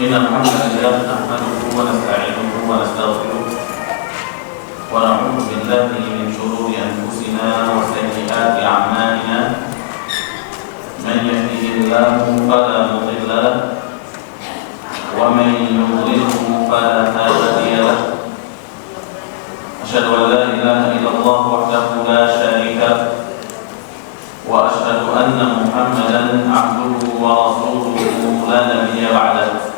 إن الحمد لله نحمده ونستعينه ونستغفره ونعوذ بالله من شرور أنفسنا وسيئات أعمالنا من يهده الله فلا مضل له ومن يضلله فلا هادي له أشهد أن لا إله إلا الله وحده لا شريك له وأشهد أن محمدا عبده ورسوله لا نبي بعده.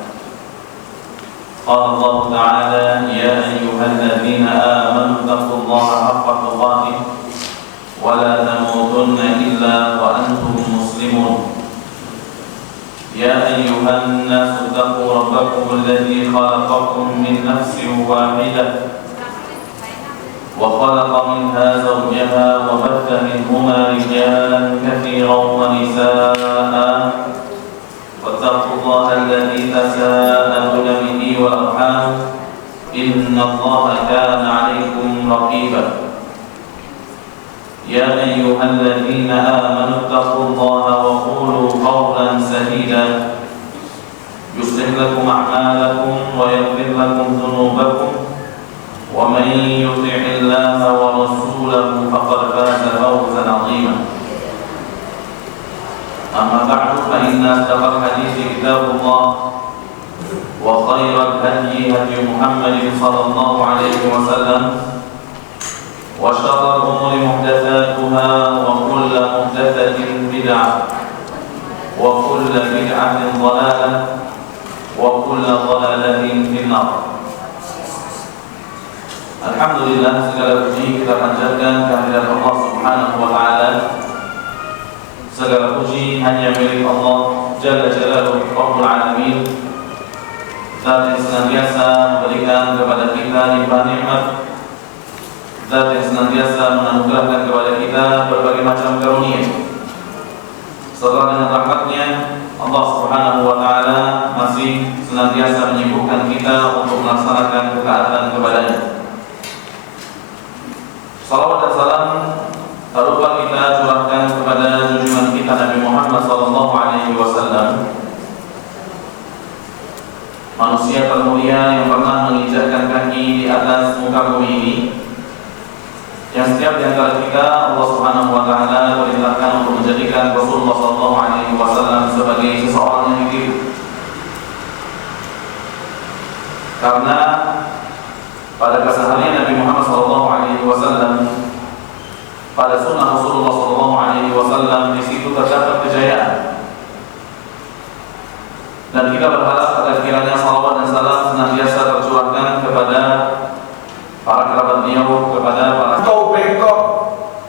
قال الله تعالى: يا أيها الذين آمنوا اتقوا الله حق تقاته ولا تموتن إلا وأنتم مسلمون. يا أيها الناس اتقوا ربكم الذي خلقكم من نفس واحدة وخلق منها زوجها وبث منهما رجالا كثيرا ونساء واتقوا الله الذي تساءلون به والأرحام إن الله كان عليكم رقيبا. يا أيها الذين آمنوا اتقوا الله وقولوا قولا سديدا يصلح لكم أعمالكم ويغفر لكم ذنوبكم ومن يطع الله ورسوله فقد فاز فوزا عظيما. أما بعد فإن أصدق الحديث كتاب الله وخير الهدي هدي محمد صلى الله عليه وسلم وشر الأمور محدثاتها وكل محدثة بدعة وكل بدعة ضلالة وكل ضلالة في النار. Alhamdulillah, segala puji kita panjatkan kehadirat Allah Subhanahu wa taala. Segala puji hanya milik Allah Jalla Jalaluhu Rabbul Alamin. Zat yang senantiasa memberikan kepada kita limpahan nikmat, Zat yang senantiasa menganugerahkan kepada kita berbagai macam karunia. Serta dengan rahmatnya Allah Subhanahu wa taala masih senantiasa menyibukkan kita untuk melaksanakan ketaatan kepada-Nya. Salawat dan salam tak lupa kita curahkan kepada junjungan kita Nabi Muhammad SAW, manusia termulia yang pernah menginjakkan kaki di atas muka bumi ini, yang setiap di antara kita Allah Subhanahu wa taala perintahkan untuk menjadikan Rasulullah SAW sebagai seseorang yang ditiru. Karena pada keseharian Nabi Muhammad SAW, pada sunnah Rasulullah SAW, di situ terdapat kejayaan. Dan kita berharap agar kiranya salawat dan salam senantiasa tercurahkan kepada para kerabat beliau, kepada para. Engkau bengkok,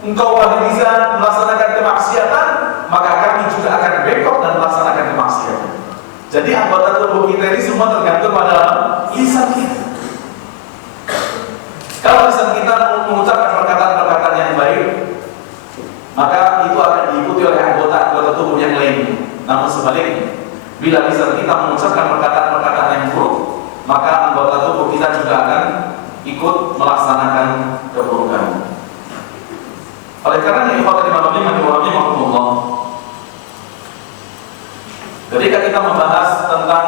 engkau bisa melaksanakan kemaksiatan, maka kami juga akan bengkok dan melaksanakan kemaksiatan. Jadi anggota tubuh kita ini semua tergantung pada lisan kita. Kalau lisan kita mengucapkan perkataan-perkataan yang baik, maka itu akan diikuti oleh anggota tubuh yang lain. Namun sebaliknya, bila lisan kita mengucapkan perkataan-perkataan yang buruk, maka anggota tubuh kita juga akan ikut melaksanakan keburukan. Oleh karena itu, ketika kita membahas tentang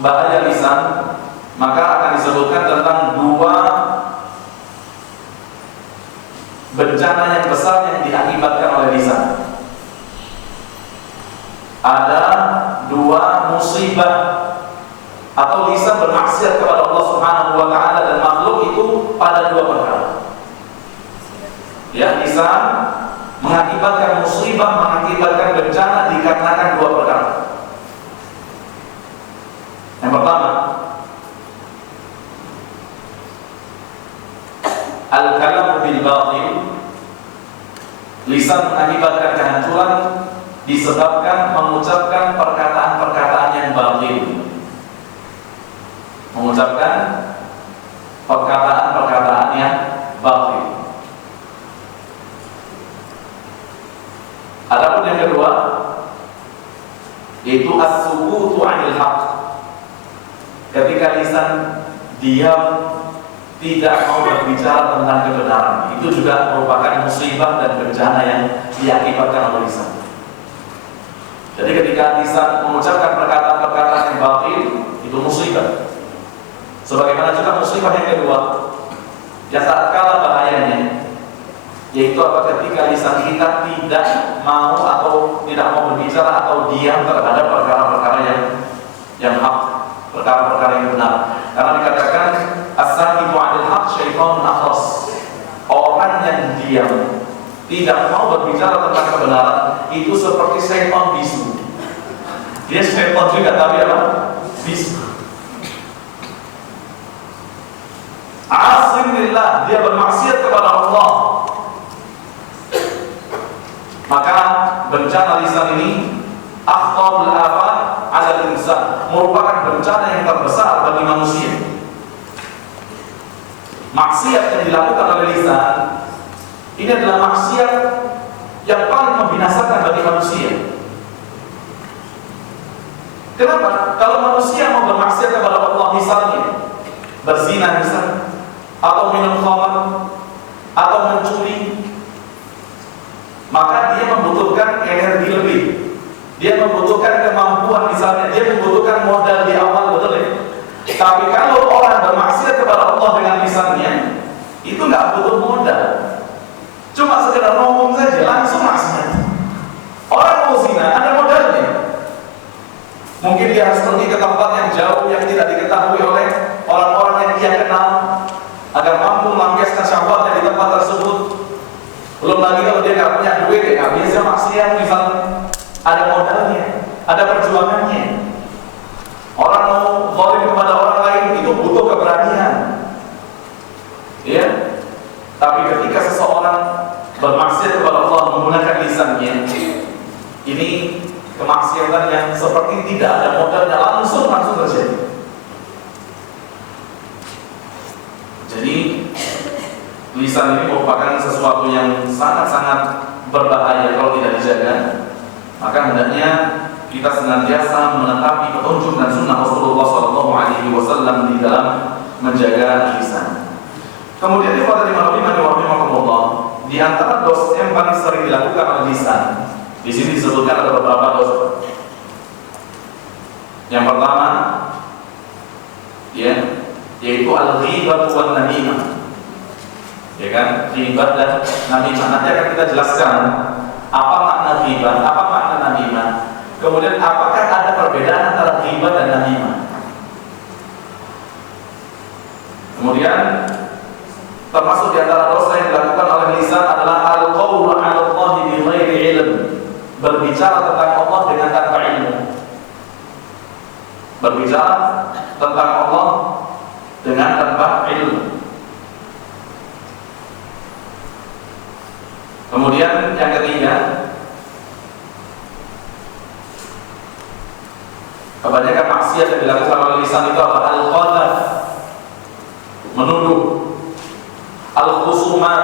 bahaya lisan, maka akan disebutkan tentang dua bencana yang besar yang diakibatkan oleh lisan. Ada dua musibah atau lisan bermaksiat kepada Allah Subhanahu wa taala dan makhluk itu pada dua perkara. Ya, lisan mengakibatkan musibah, mengakibatkan bencana dikarenakan dua perkara. Yang pertama, al-kalam bil batil. Lisan mengakibatkan kehancuran disebabkan mengucapkan perkataan-perkataan yang batil. Mengucapkan perkataan-perkataan yang batil. Adapun yang kedua, yaitu as-sukutu 'anil haqq. Ketika lisan diam, tidak mau berbicara tentang kebenaran, itu juga merupakan musibah dan bencana yang diakibatkan oleh lisan. Jadi ketika lisan mengucapkan perkataan-perkataan yang batil, itu musibah yang kedua, yang tak kalah bahayanya, yaitu ketika lisan kita tidak mau atau tidak mau berbicara atau diam terhadap perkara-perkara yang hak, perkara-perkara yang benar. Karena dikatakan as-sakitu 'anil haq syaitanun akhras. Orang yang diam, tidak mau berbicara tentang kebenaran, itu seperti syaitan bisu. Dia syaitan juga tapi apa? Bisu. Asim lillah, dia bermaksiat kepada Allah. Maka bencana lisan ini akhtarul afat 'ala al-insan, merupakan bencana yang terbesar bagi manusia. Maksiat yang dilakukan oleh lisan ini adalah maksiat yang paling membinasakan bagi manusia. Kenapa? Kalau manusia mau bermaksiat kepada Allah, misalnya berzina misalnya, atau minum khamar, atau mencuri, maka dia membutuhkan energi lebih, dia membutuhkan kemampuan, misalnya dia membutuhkan modal di awal, betul ya? Tapi kalau orang bermaksiat kepada Allah dengan lisannya, itu nggak butuh modal, cuma sekedar ngomong saja langsung maksiat. Orang mau zina ada modalnya, mungkin dia harus pergi ke tempat yang jauh yang tidak diketahui oleh orang-orang yang dia kenal agar mampu melampiaskan syahwatnya di tempat tersebut. Belum lagi kalau dia nggak punya duit, dia nggak bisa maksiat misalnya, ada modalnya, ada perjuangannya. Orang mau zalim kepada orang lain itu butuh keberanian, ya. Tapi ketika seseorang bermaksiat kepada Allah menggunakan lisannya, ini kemaksiatan yang seperti tidak ada modalnya, langsung terjadi. Jadi lisan ini merupakan sesuatu yang sangat-sangat berbahaya kalau tidak dijaga. Maka hendaknya kita senantiasa menetapi petunjuk dan sunnah Rasulullah SAW di dalam menjaga lisan. Kemudian di antara dosa yang paling sering dilakukan oleh lisan, di sini disebutkan ada beberapa dosa. Yang pertama, ya, yaitu al-ghibah wan namimah. Ya kan, ghibah dan namimah. Nanti akan kita jelaskan apa makna ghibah, apa makna namimah. Kemudian apakah ada perbedaan antara ghibah dan namimah. Kemudian termasuk di antara dosa yang dilakukan oleh lisan adalah al-qawlu 'ala Allah bi ghairi ilm. Berbicara tentang Allah dengan tanpa ilmu. Berbicara tentang Allah dengan tanpa ilmu. Kemudian yang ketiga, kebanyakan maksiat yang dilakukan oleh lisan itu adalah al-qadhaf, menuduh, al-khusumat,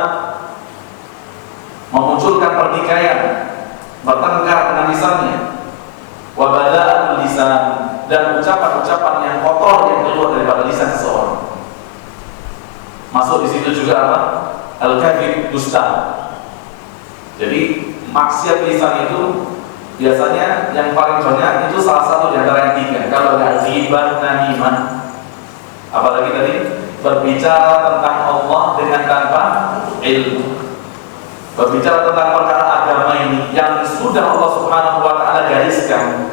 memunculkan pertikaian, bertengkar dengan lisannya, wa bada'atul lisan, dan ucapan-ucapan yang kotor yang keluar daripada lisan seseorang. Masuk di situ juga apa? Al-kadhib, dusta. Jadi maksiat lisan itu biasanya yang paling banyak itu salah satu di antara yang tiga. Kalau ada ghibah, namimah, apalagi tadi berbicara tentang Allah dengan tanpa ilmu. Berbicara tentang perkara agama ini yang sudah Allah Subhanahu wa taala gariskan.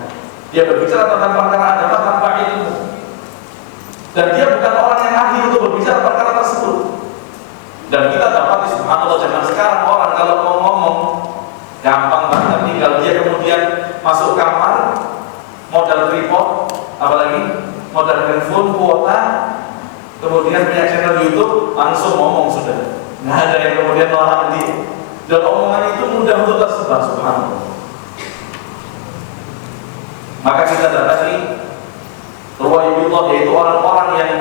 Dia berbicara tentang perkara agama tanpa ilmu. Dan dia bukan orang yang ahli untuk berbicara perkara tersebut. Dan kita dapat subhanallah zaman sekarang orang kalau mau ngomong gampang banget, tinggal dia kemudian masuk kamar, modal tripod, apalagi modal handphone, kuota, kemudian punya channel YouTube, langsung ngomong sudah. Nggak ada yang kemudian melarang dia. Dan omongan itu mudah untuk tersebar, subhanallah. Maka kita dapati ruwayatullah, yaitu orang-orang yang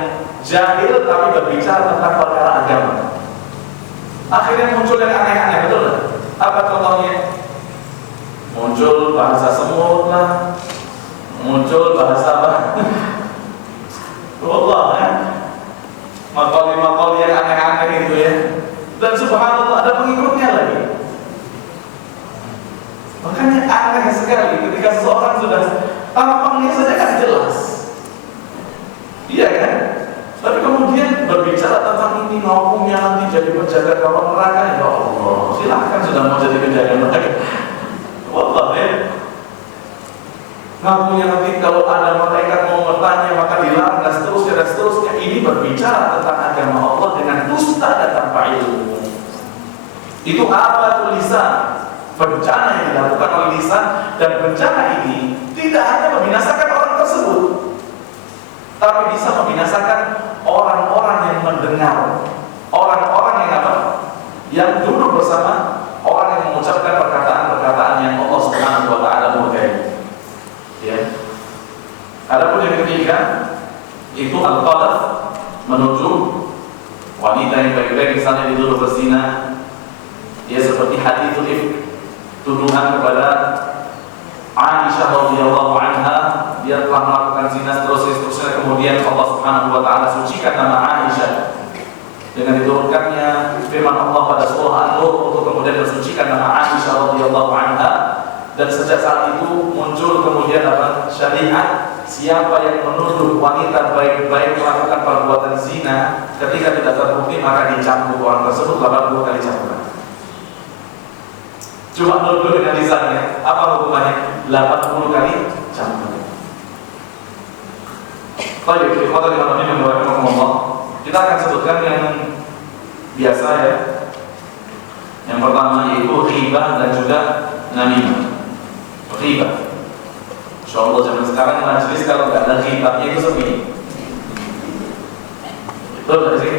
jahil tapi berbicara tentang perkara agama. Akhirnya muncul yang aneh-aneh, betul lah. Apa contohnya? Muncul bahasa semut lah, muncul bahasa apa? Allah ya, makal-makal yang aneh-aneh itu ya. Dan subhanallah ada pengikutnya lagi. Makanya aneh sekali ketika seseorang sudah tampangnya saja kan jelas, iya kan? Tapi kemudian bicara tentang ini ngomongnya nanti jadi penjaga gawang neraka. Ya Allah, silahkan sudah mau jadi penjaga neraka. Wallah ya. Ngakunya nanti kalau ada malaikat mau bertanya maka dilarang dan seterusnya dan seterusnya. Ini berbicara tentang agama Allah dengan dusta dan tanpa ilmu. Itu apa tulisan? Bencana yang dilakukan oleh lisan, dan bencana ini tidak hanya membinasakan orang tersebut, tapi bisa membinasakan orang-orang yang mendengar, orang-orang yang apa? Yang duduk bersama orang yang mengucapkan perkataan-perkataan yang Allah Subhanahu wa taala murkai. Ya. Adapun yang ketiga itu al-qadhaf, menuduh wanita yang baik-baik misalnya dituduh berzina. Ya, seperti haditsul ifk, tuduhan kepada Aisyah radhiyallahu anha, dia telah melakukan zina seterusnya, kemudian Allah Subhanahu wa taala sucikan nama Aisyah dengan diturunkannya firman Allah pada surah An-Nur untuk kemudian mensucikan nama Aisyah radhiyallahu anha. Dan sejak saat itu muncul kemudian apa? Syariat, siapa yang menuduh wanita baik-baik melakukan perbuatan zina, ketika tidak terbukti maka dicambuk orang tersebut 80 kali cambukan. Cuma nuduh dengan lisannya, apa hukumannya? 80 kali cambukan. Baik, kita akan sebutkan yang biasa ya. Yang pertama yaitu ghibah dan juga namimah. Ghibah. Insyaallah zaman sekarang majelis kalau nggak ada ghibahnya itu sepi. Betul nggak sih?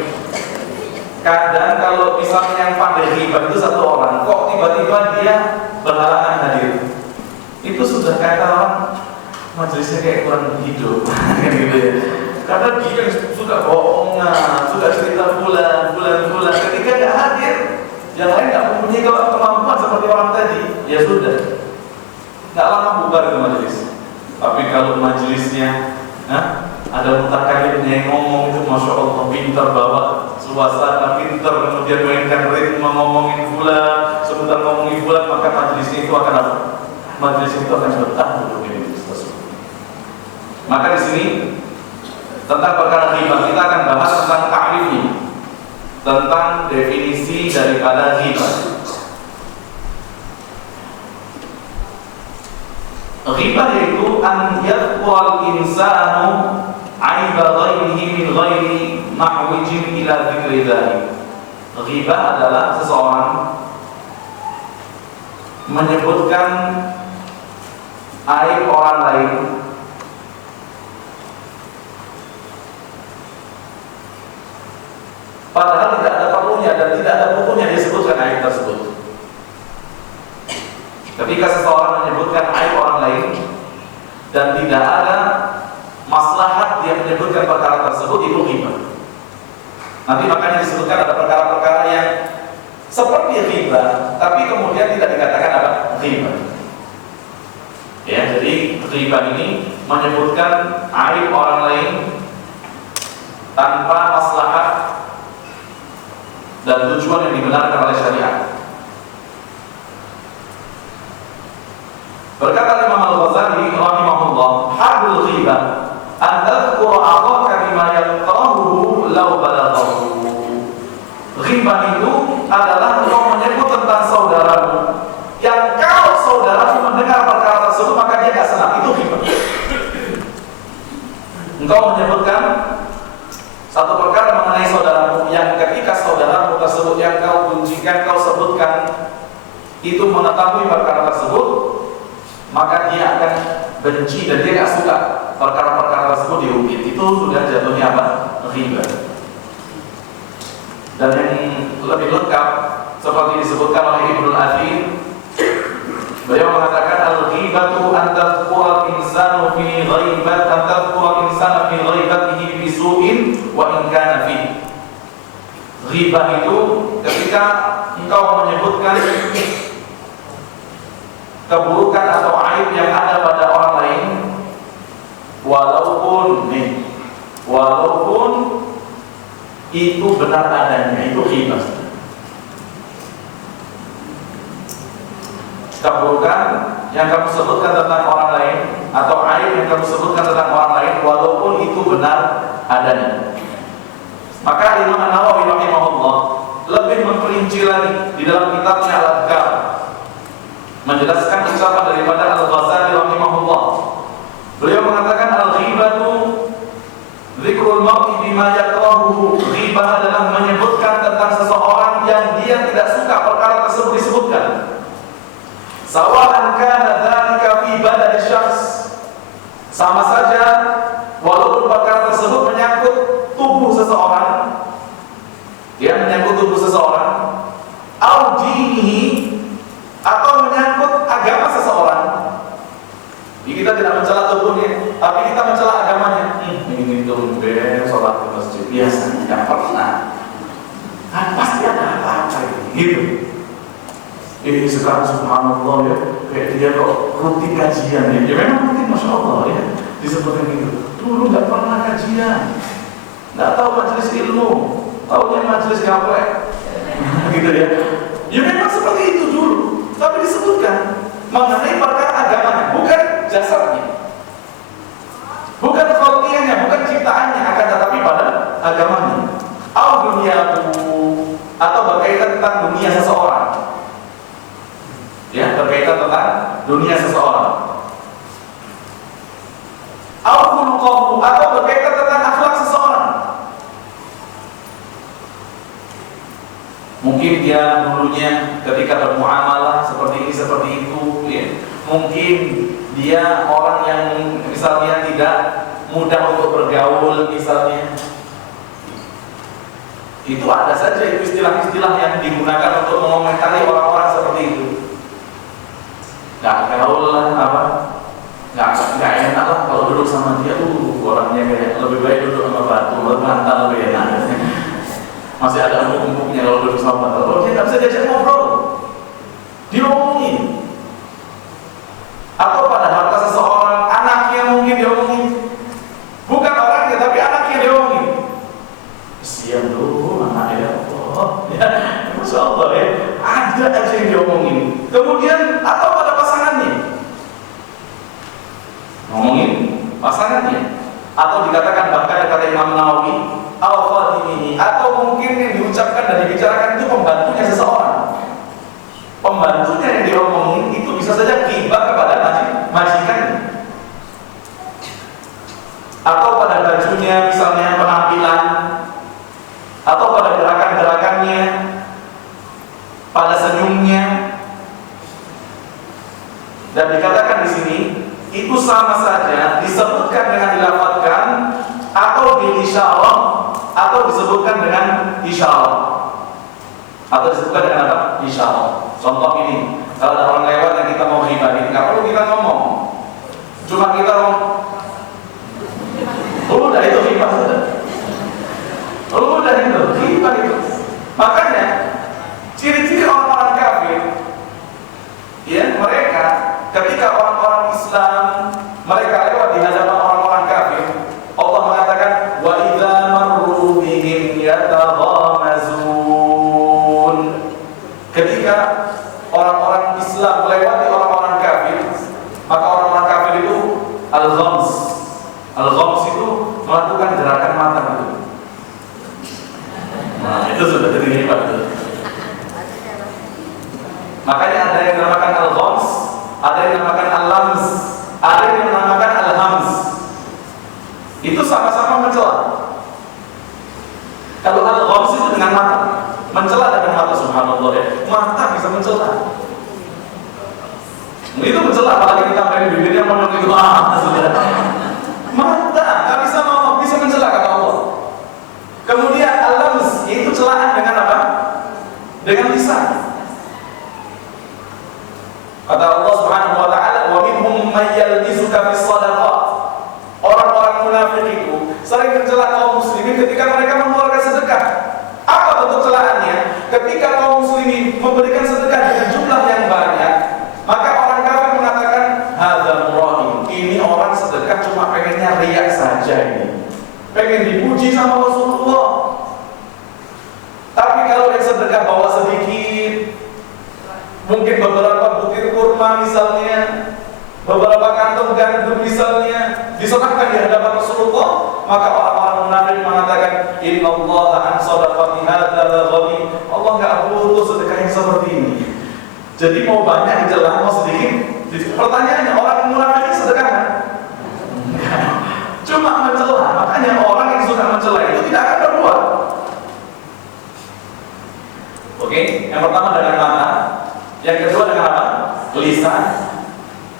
Kadang kalau misalnya yang pandai ghibah itu satu orang, kok tiba-tiba dia berhalangan hadir, itu sudah kata orang majelisnya kayak kurang hidup, gitu ya. Karena dia suka bohongan, suka cerita bulan, ketika nggak hadir, yang lain nggak mempunyai kemampuan seperti orang tadi, ya sudah, nggak lama bubar ke majelis. Tapi kalau majelisnya, ada mutakalimnya yang ngomong itu, masya Allah pintar bawa suasana, pintar kemudian mainkan ritme ngomongin bulan, sebentar ngomongin bulan, maka majelisnya itu akan apa? Majelis itu akan bertahan untuk ini. Maka di sini tentang perkara ghibah kita akan bahas tentang ta'rifnya, tentang definisi daripada ghibah. Ghibah yaitu an yadhkurul insanu aiba ghairihi min ghairi mahwijin ila dzikri dzalik. Ghibah adalah seseorang menyebutkan aib orang lain padahal tidak ada perlunya dan tidak ada butuhnya disebutkan aib tersebut. Ketika seseorang menyebutkan aib orang lain dan tidak ada maslahat dia menyebutkan perkara tersebut, itu ghibah. Nanti makanya disebutkan ada perkara-perkara yang seperti ghibah, tapi kemudian tidak dikatakan apa? Ghibah. Ya, jadi ghibah ini menyebutkan aib orang lain tanpa maslahat dan tujuan yang dibenarkan oleh syariat. Berkata Imam Al-Ghazali rahimahullah, hadul ghibah an tadhkura akhaka bima yakrahuhu law balaghahu. Ghibah itu adalah engkau menyebut tentang saudaramu yang kalau saudaramu mendengar perkara tersebut maka dia tidak senang, itu ghibah. Engkau menyebutkan satu perkara mengenai saudaramu yang ketika saudaramu tersebut yang kau kuncikan, kau sebutkan itu mengetahui perkara tersebut, maka dia akan benci dan dia tidak suka perkara-perkara tersebut diungkit. Itu sudah jatuhnya apa? Ghibah. Dan yang lebih lengkap seperti disebutkan oleh Ibnu Al-Athir, beliau mengatakan al-ghibatu an tadhkura insanu fi ghaibat an tadhkura insana fi ghaibatihi bi su'in wa in kana fi. Ghibah itu ketika engkau menyebutkan keburukan atau aib yang ada pada orang lain, walaupun itu benar adanya, itu ghibah. Keburukan yang kamu sebutkan tentang orang lain atau aib yang kamu sebutkan tentang orang lain, walaupun itu benar adanya. Maka Imam An-Nawawi rahimahullah lebih memperinci lagi di dalam kitabnya Al-Adhkar, menjelaskan ucapan daripada Al-Ghazali rahimahullah. Beliau mengatakan al-ghibatu dzikrul mar'i bima yakrahuhu. Ghibah adalah menyebutkan tentang seseorang yang dia tidak suka perkara tersebut disebutkan. Sawa'an kana dzalika fi badani syakhs. Sama saja walaupun perkara tersebut menyangkut tubuh seseorang, dia menyangkut tubuh seseorang, au dinihi, atau menyangkut agama seseorang. Jadi kita tidak mencela tubuhnya, tapi kita mencela agamanya. Ini tumben sholat di masjid biasa, tidak pernah. Pasti ada apa-apa gitu. Sekarang subhanallah ya, kayak dia kok rutin kajian ya. Ya memang rutin, masya Allah ya. Disebutkan gitu. Dulu nggak pernah kajian, nggak tahu majelis ilmu, taunya majelis gaplek, gitu ya. Ya memang seperti itu dulu, tapi disebutkan mengenai perkara agamanya, bukan jasadnya, bukan khalqiyahnya, bukan ciptaannya, akan tetapi pada agamanya. Au duniyahu, atau berkaitan tentang dunia seseorang. Ya, berkaitan tentang dunia seseorang. Au khuluquhu, atau berkaitan tentang akhlak seseorang. Mungkin dia dulunya ketika bermuamalah seperti ini, seperti itu ya. Mungkin dia orang yang misalnya tidak mudah untuk bergaul misalnya. Itu ada saja itu istilah-istilah yang digunakan untuk mengomentari orang-orang seperti itu. Gak gaul lah apa, gak enak lah kalau duduk sama dia tuh orangnya kayak lebih baik duduk sama batu, bantal lebih enak. Masih ada empuk-empuknya kalau duduk sama batu. Kalau dia gak bisa diajak ngobrol, diomongin. Atau pada harta seseorang, anaknya mungkin diomongin. Bukan orangnya tapi anaknya diomongin. Kesian tuh anaknya, oh ya, masya Allah ya, ada aja yang diomongin. Kemudian atau pada pasangannya, ngomongin pasangannya, atau dikatakan bahkan kata Imam Nawawi al-khadimihi, atau mungkin yang diucapkan dan dibicarakan itu pembantunya seseorang. Pembantunya yang diomongin itu bisa saja ghibah kepada majikannya, atau pada bajunya misalnya, penampilan, atau pada gerakan-gerakannya, pada senyumnya. Dan dikatakan di sini itu sama saja disebutkan dengan dilafadzkan atau diisyarah, atau disebutkan dengan isyarah, atau disebutkan dengan apa? Isyarah. Contoh ini, kalau ada orang lewat yang kita mau ghibahin, nggak perlu kita ngomong, cuma kita udah itu ghibah sudah. Udah itu ghibah itu. Makanya ciri-ciri orang-orang kafir, ya, mereka ketika orang-orang Islam mereka lewat di hadapan orang-orang kafir, Allah mengatakan wa idza marru bihim yataghamazun. Ketika orang-orang Islam melewati orang-orang kafir, maka orang-orang kafir itu al-ghams. Al-ghams itu melakukan gerakan mata itu. Nah, itu sudah jadi hebat itu. Makanya ada yang dinamakan al-ghams, ada yang dinamakan al-lams, ada yang dinamakan al-hams. Itu sama-sama mencela. Kalau al-ghams itu dengan mata, mencela dengan mata, subhanallah ya. Mata bisa mencela. Itu mencela, apalagi kita main bibirnya ngomong itu sudah. Mata nggak bisa ngomong, bisa mencela kata Allah. Kemudian al-lams itu celaan dengan apa? Dengan lisan. Kata Allah Subhanahu wa taala, "Wa minhum may yalmizuka fis shadaqat." Orang-orang munafik itu sering mencela kaum muslimin ketika mereka mengeluarkan sedekah. Apa bentuk celaannya? Ketika kaum muslimin memberikan sedekah dengan jumlah yang banyak, maka orang kafir mengatakan, "Hadzal murahi." Ini orang sedekah cuma pengennya riya saja ini. Pengen dipuji sama Rasulullah. Tapi kalau yang sedekah bawa sedikit, mungkin beberapa butir kurma misalnya, beberapa kantong gandum misalnya, diserahkan di hadapan Rasulullah, Maka orang-orang munafik mengatakan, innallaha an shadaqati hadzal ghani. Allah enggak butuh sedekah yang seperti ini. Jadi mau banyak dicelah, mau sedikit. Pertanyaannya, orang munafik ini sedekah kan? Cuma mencela. Makanya orang yang suka mencela itu tidak akan berbuat. Oke, yang pertama dengan mata, yang kedua dengan apa? Lisan,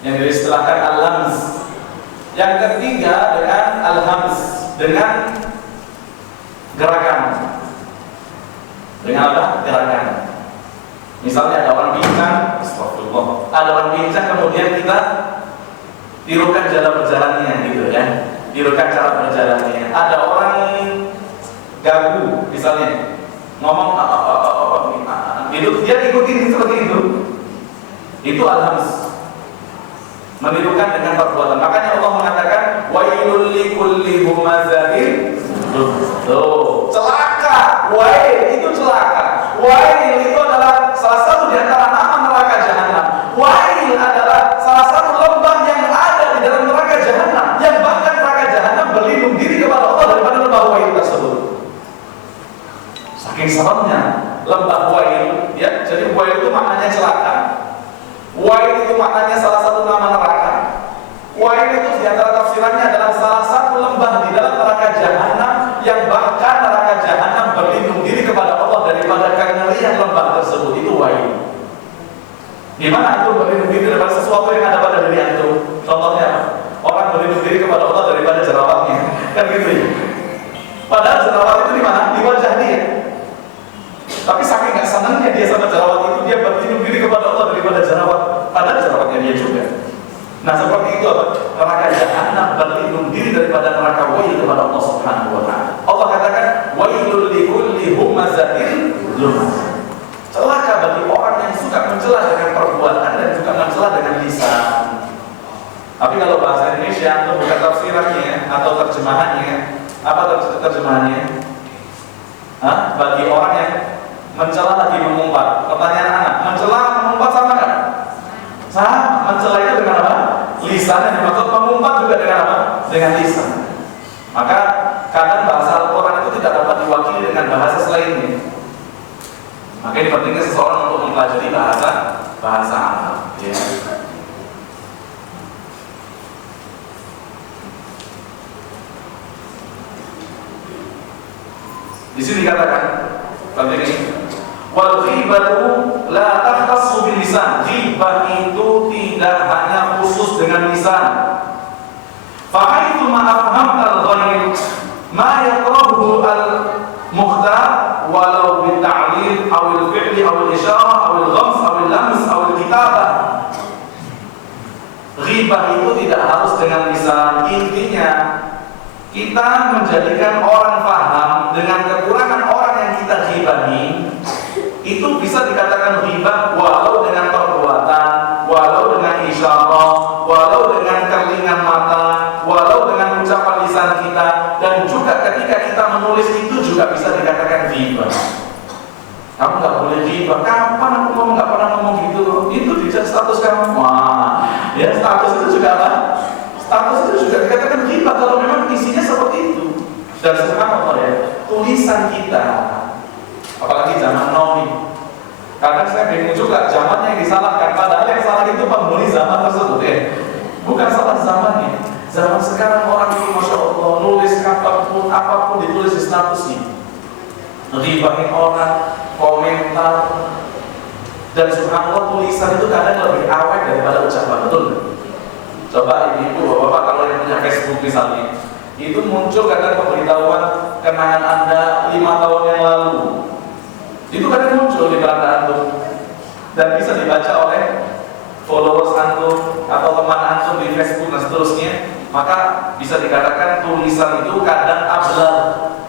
yang diistilahkan al-lams. Yang ketiga dengan al-hams, dengan gerakan. Dengan apa? Gerakan. Misalnya ada orang pincang, astagfirullah. Ada orang pincang, kemudian kita tirukan cara berjalannya, gitu ya. Tirukan cara berjalannya. Ada orang gagu, misalnya ngomong itu dia ikutin seperti itu. Itu al-hams, menirukan dengan perbuatan. Makanya Allah mengatakan wailul likulli humazatin. Tuh, celaka. Wail itu celaka. Wail itu adalah salah satu di antara nama neraka jahanam. Wail adalah salah satu lembah yang ada di dalam neraka jahanam, yang bahkan neraka jahanam berlindung diri kepada Allah daripada lembah wail tersebut. Saking seremnya lembah wail, ya. Jadi wail itu maknanya celaka. Wail itu maknanya salah satu nama neraka. Wail itu di antara tafsirannya adalah salah satu lembah di dalam neraka jahanam, yang bahkan neraka jahanam berlindung diri kepada Allah daripada kengerian lembah tersebut. Itu wail. Di mana antum berlindung diri daripada sesuatu yang ada pada diri antum? Contohnya apa? Orang berlindung diri kepada Allah daripada jerawatnya, kan gitu ya. Padahal jerawat itu di mana? Di wajah dia. Tapi saking gak senangnya dia sama jerawat itu, dia berlindung diri kepada Allah daripada jerawat. Padahal jerawatnya dia juga. Nah seperti itu apa? Neraka jahanam berlindung diri daripada neraka wail kepada Allah Subhanahu wa ta'ala. Allah katakan wailul likulli humazatin lumazah. Celaka bagi orang yang suka mencela dengan perbuatan dan juga mencela dengan lisan. Tapi kalau bahasa Indonesia itu bukan tafsirannya atau terjemahannya, apa terjemahannya? Bagi orang yang mencela lagi mengumpat. Pertanyaan anak, mencela mengumpat sama kan? Sama. Mencela itu dengan apa? Lisan. Yang dimaksud mengumpat juga dengan apa? Dengan lisan. Maka kadang bahasa Al-Quran itu tidak dapat diwakili dengan bahasa selainnya. Maka ini pentingnya seseorang untuk mempelajari bahasa Arab. Ya. Di sini dikatakan penting ini. Wal ghibatu la takhtassu bil lisan. Ghibah itu tidak hanya khusus dengan lisan. Fa haitsu ma afhamta al-ghaib ma yaqrabuhu al-mukhtar walau bil ta'lil aw al-fi'li aw al-isyarah aw al-ghams aw al-lams aw al-kitabah. Ghibah itu tidak harus dengan lisan. Intinya kita menjadikan orang paham dengan kekurangan orang yang kita ghibahi. Itu bisa dikatakan ghibah walau dengan perbuatan, walau dengan isyarah, walau dengan kerlingan mata, walau dengan ucapan lisan kita, dan juga ketika kita menulis itu juga bisa dikatakan ghibah. Kamu nggak boleh ghibah. Kapan aku ngomong nggak pernah ngomong gitu? Itu di status kamu. Wah, ya status itu juga apa? Status itu juga dikatakan ghibah kalau memang isinya seperti itu. Dan subhanallah ya, tulisan kita, apalagi zaman now nih, kadang saya bingung juga zamannya yang disalahkan, padahal yang salah itu penghuni zaman tersebut ya. Bukan salah zamannya. Zaman sekarang orang itu masya Allah nulis apapun ditulis di statusnya, ghibahin orang, komentar, dan subhanallah tulisan itu kadang lebih awet daripada ucapan, betul? Coba ibu bapak kalau yang punya Facebook misalnya, itu muncul kadang pemberitahuan kenangan Anda 5 tahun yang lalu. Itu kadang muncul di beranda antum dan bisa dibaca oleh followers antum atau teman antum di Facebook dan seterusnya. Maka bisa dikatakan tulisan itu kadang ablah,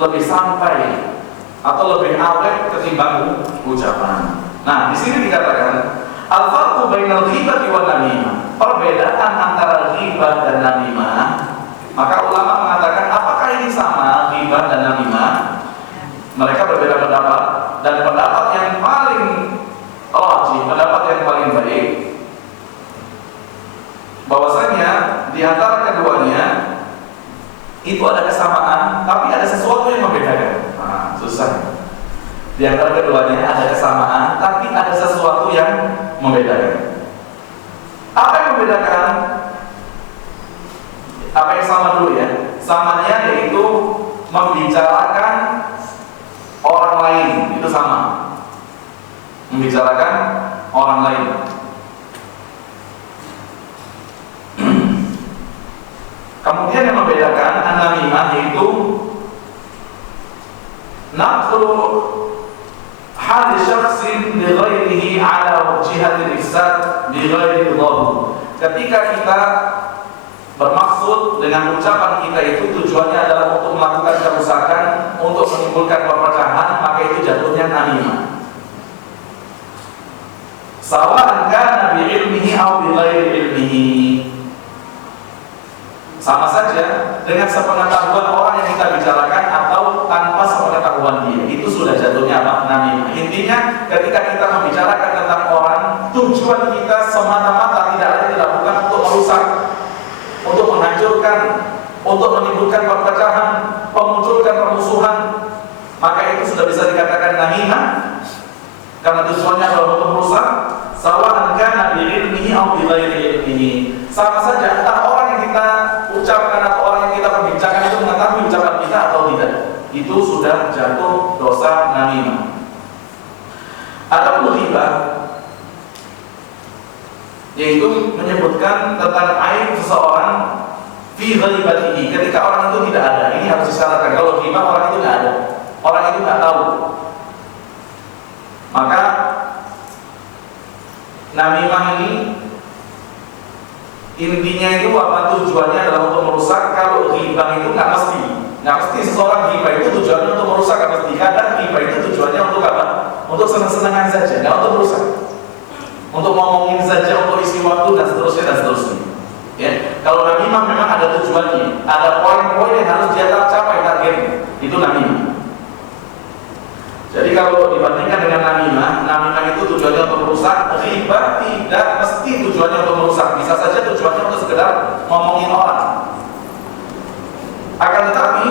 lebih sampai atau lebih awet ketimbang ucapan. Nah, di sini dikatakan al-farqu bainal ghibati wan namimah. Perbedaan antara ghibah dan namimah. Maka ulama mengatakan apakah ini sama ghibah dan namimah? Mereka berbeda pendapat, dan pendapat yang paling rajih, pendapat yang paling baik, bahwasanya di antara keduanya itu ada kesamaan, tapi ada sesuatu yang membedakan. Nah, susah. Di antara keduanya ada kesamaan, tapi ada sesuatu yang membedakan. Apa yang membedakan? Apa yang sama dulu ya? Samanya yaitu membicarakan orang lain, itu sama. Membicarakan orang lain. Kemudian yang membedakan an-namimah yaitu naqlu hal syakhsin li ghairihi ala jihatil ifsad bi ghairi dhar. Ketika kita bermaksud dengan ucapan kita itu tujuannya adalah untuk melakukan kerusakan, untuk menimbulkan perpecahan, maka itu jatuhnya namimah. Sawa'an kana bi ilmihi aw bi ghairi ilmihi. Sama saja dengan sepengetahuan orang yang kita bicarakan atau tanpa sepengetahuan dia, itu sudah jatuhnya apa? Namimah. Intinya ketika kita membicarakan tentang orang, tujuan kita semata-mata tidak ada dilakukan untuk merusak, untuk menghancurkan, untuk menimbulkan perpecahan, memunculkan permusuhan, maka itu sudah bisa dikatakan namimah karena tujuannya adalah untuk merusak. Sawa'an kana bi ilmihi aw bi ghairi ilmihi. Sama saja entah orang yang kita ucapkan atau orang yang kita perbincangkan itu mengetahui ucapan kita atau tidak, itu sudah jatuh dosa namimah. Adapun ghibah yaitu menyebutkan tentang aib seseorang fi ghaibatihi, ketika orang itu tidak ada. Ini harus disyaratkan. Kalau ghibah orang itu tidak ada, orang itu tidak tahu, maka namimah ini intinya itu apa? Tujuannya adalah untuk merusak. Kalau ghibah itu nggak mesti seseorang ghibah itu tujuannya untuk merusak, nggak mesti. Kadang ghibah itu tujuannya untuk apa? Untuk senang-senangan saja, nggak untuk merusak, untuk ngomongin saja, untuk isi waktu dan seterusnya. Ya, kalau namimah memang ada tujuannya, ada poin-poin yang harus dia capai targetnya, itu namimah. Jadi kalau dibandingkan dengan namimah itu tujuannya untuk merusak. Ghibah tidak mesti tujuannya untuk merusak, bisa saja tujuannya untuk sekedar ngomongin orang. Akan tetapi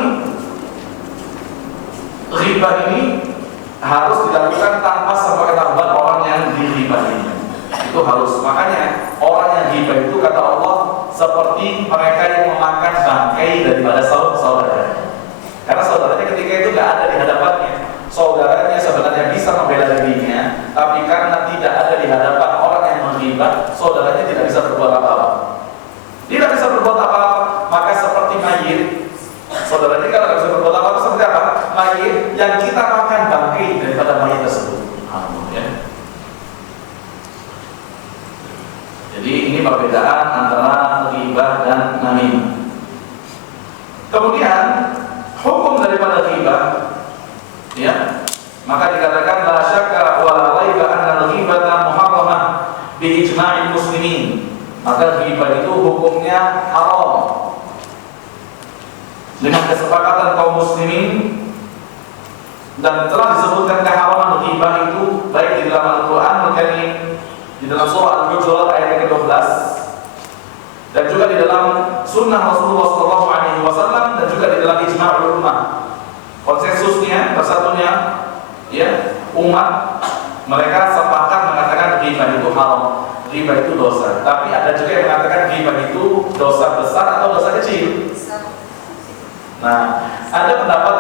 ghibah ini harus dilakukan tanpa sepengetahuan orang yang dighibahi. Itu harus. Makanya orang yang ghibah itu kata Allah seperti mereka yang memakan bangkai daripada saudara. Karena saudaranya ketika itu tidak ada di hadapannya. Saudaranya sebenarnya bisa membela dirinya, tapi karena tidak ada di hadapan orang yang menghibah, saudaranya tidak bisa berbuat apa-apa. Tidak bisa berbuat apa-apa, maka seperti mayit. Saudaranya kalau tidak bisa berbuat apa-apa seperti apa? Mayit yang kita makan bangkai daripada mayit tersebut. Ya. Jadi ini perbedaan antara ghibah dan namimah. Kemudian hukum daripada ghibah, ya, maka dikatakan la syakka wa la raiba anna al-ghibata muharramah bi ijma'il muslimin. Maka ghibah itu hukumnya haram dengan kesepakatan kaum muslimin, dan telah disebutkan keharaman ghibah itu baik di dalam Al-Qur'an Al-Karim, di dalam surah Al-Hujurat ayat yang ke-12, dan juga di dalam sunnah Rasulullah SAW, dan juga di dalam ijma'ul ummah. Konsensusnya, bersatunya ya umat, mereka sepakat mengatakan ghibah itu haram, ghibah itu dosa. Tapi ada juga yang mengatakan ghibah itu dosa besar atau dosa kecil. Nah, ada pendapat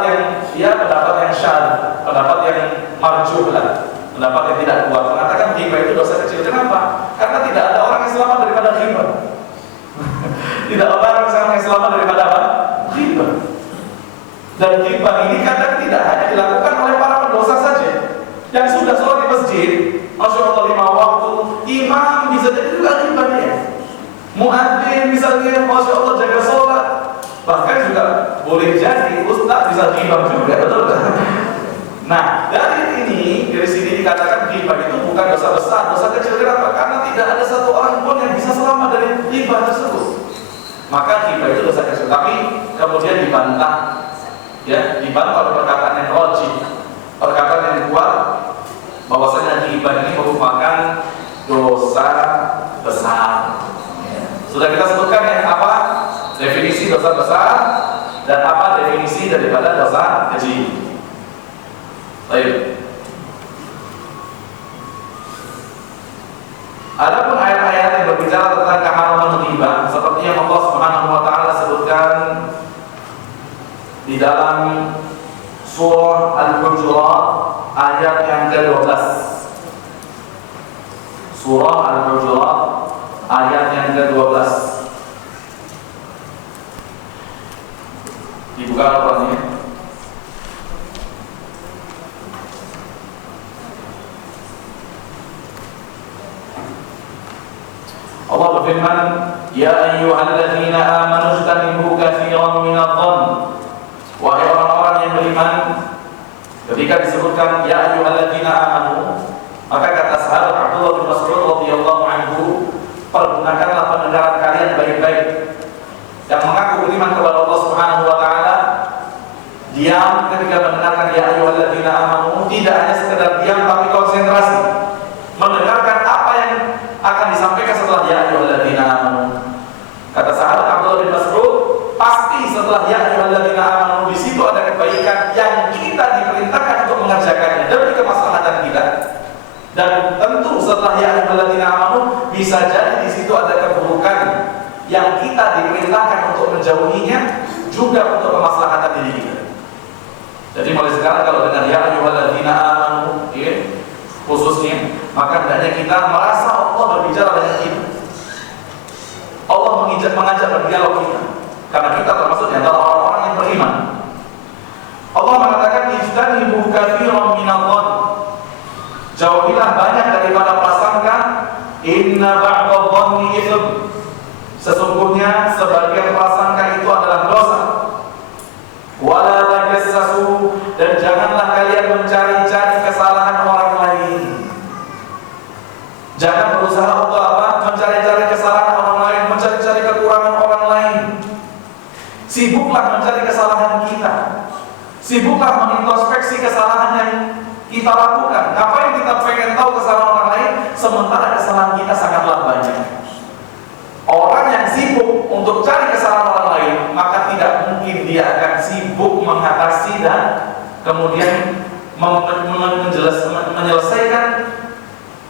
yang pendapat yang syadz, pendapat yang marjuh lah, pendapat yang tidak kuat mengatakan ghibah itu dosa kecil. Kenapa? Karena tidak ada orang yang selamat daripada ghibah. Tidak ada orang yang selamat daripada apa? Ghibah. Dan ghibah ini kadang tidak hanya dilakukan oleh para pendosa saja. Yang sudah sholat di masjid, Masya Allah 5 waktu, imam bisa jadi juga ghibahnya. Muadzin misalnya, Masya Allah jaga sholat. Bahkan juga boleh jadi ustaz bisa ghibah juga, betul kan? Nah, dari sini dikatakan ghibah itu bukan dosa besar, dosa kecil. Kenapa? Karena tidak ada satu orang pun yang bisa selamat dari ghibah tersebut. Maka ghibah itu dosa kecil. Tapi kemudian dibantah. Ya, dibantah oleh perkataan yang rajih, perkataan yang kuat, bahwasanya ghibah ini merupakan dosa besar. Ya. Sudah kita sebutkan ya apa definisi dosa besar. dan apa definisi daripada dosa keji. Baik. Adapun ayat-ayat yang berbicara tentang keharaman riba, seperti yang Allah Subhanahu wa taala sebutkan di dalam surah Al-Hujurat ayat yang ke-12. Surah Al-Hujurat ayat yang ke-12. Dibuka Al-Qur'annya. Allah berfirman, "Ya ayyuhalladzina amanu ijtanibu katsiran minadh-dhann." Wahai orang-orang yang beriman, ketika disebutkan ya ayyuhalladzina amanu, maka kata sahabat Abdullah bin Mas'ud radhiyallahu anhu, pergunakanlah pendengaran kalian baik-baik. Yang mengaku beriman kepada Allah Subhanahu wa taala, diam ketika mendengarkan ya ayyuhalladzina amanu, tidak hanya sekedar diam tapi konsentrasi mendengarkan apa yang akan disampaikan setelah ya ayyuhalladzina amanu. Kata sahabat Abdullah bin Mas'ud, pasti setelah ya ayyuhalladzina amanu di situ ada kebaikan yang kita diperintahkan untuk mengerjakannya demi kemaslahatan kita. Dan tentu setelah ya ayyuhalladzina amanu bisa jadi di situ ada keburukan yang kita diperintahkan untuk menjauhinya juga untuk kemaslahatan diri kita. Jadi mulai sekarang kalau dengar ya ayyuhalladzina amanu, ya, khususnya, maka hendaknya kita merasa Allah berbicara dengan kita. Allah mengajak berdialog kita, karena kita termasuk di antara orang-orang yang beriman. Allah mengatakan ijtanibu katsiran minadh-dhann. Jauhilah banyak daripada prasangka, inna ba'dadh-dhanni itsm. Sesungguhnya sebagian prasangka itu adalah dosa. Wala tajassasu, dan janganlah kalian mencari-cari kesalahan orang lain. Jangan berusaha untuk apa? Mencari-cari kesalahan orang lain, mencari-cari kekurangan orang lain. Sibuklah mencari kesalahan kita. Sibuklah mengintrospeksi kesalahan yang kita lakukan. Ngapain kita pengen tahu kesalahan orang lain sementara kesalahan kita sangatlah banyak? Orang yang sibuk untuk cari kesalahan orang lain, maka tidak mungkin dia akan sibuk mengatasi dan kemudian menyelesaikan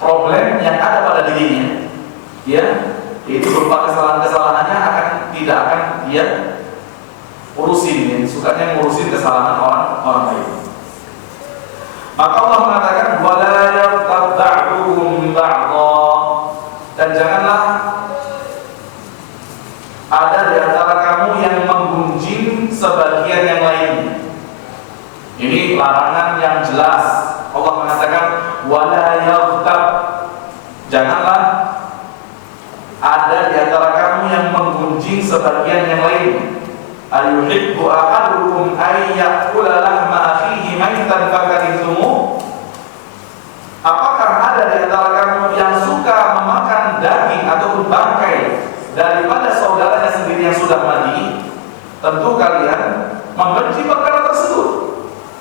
problem yang ada pada dirinya. Ya, itu berupa kesalahan-kesalahannya tidak akan dia urusin, ya. Sukanya ngurusin kesalahan orang lain. Maka Allah mengatakan wala yaghtab ba'dukum ba'dha, dan janganlah ada di antara kamu yang menggunjing sebagian yang lain. Ini larangan yang jelas. Allah mengatakan wala yaghtab, janganlah ada di antara kamu yang menggunjing sebagian yang lain. Ayuhibbu ahadukum ay ya'kula lahma akhihi maitan fakarihtumuh. Apakah ada di antara kamu yang suka memakan daging ataupun bangkai daripada saudaranya sendiri yang sudah mati? Tentu kalian membenci perkara tersebut.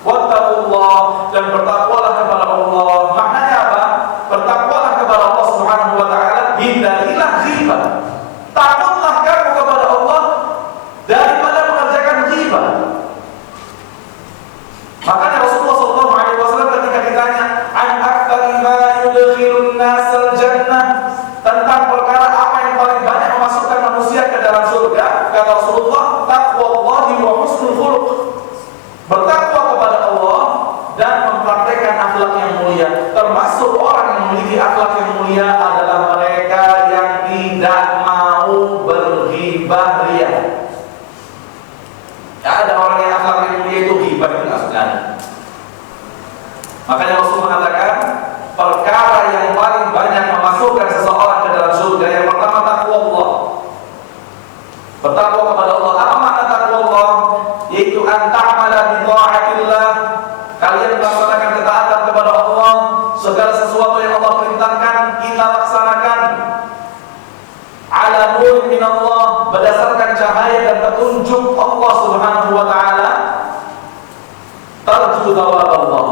Wattaqullah, dan bertakwalah kepada Allah. Maknanya apa? Bertakwalah kepada Allah Subhanahu wa taala, hindarilah ghibah. Takutlah kamu kepada Allah daripada mengerjakan ghibah. Makanya Rasulullah sallallahu alaihi wasallam ketika ditanya an aktsari ma yudkhilun nasal jannah, tentang perkara apa yang paling banyak memasukkan manusia ke dalam surga, kata Rasulullah, taqwallahi wa husnul khuluq. Bertakwa kepada Allah dan mempraktekkan akhlak yang mulia. Termasuk orang yang memiliki akhlak yang mulia adalah mereka yang tidak mau berghibah ria. Ya, ada orang yang akhlak yang mulia itu ghibah itu nggak suka. Makanya Rasul mengatakan perkara yang paling banyak memasukkan seseorang ke dalam surga, yang pertama takwa Allah. Bertakwa kepada Allah. Apa makna takwa Allah? Yaitu anta'mala bi ta'atillah. Kalian melaksanakan ketaatan kepada Allah. Segala sesuatu yang Allah perintahkan kita laksanakan ala nur min Allah, berdasarkan cahaya dan petunjuk Allah Subhanahu wa taala. Tarju thawab Allah.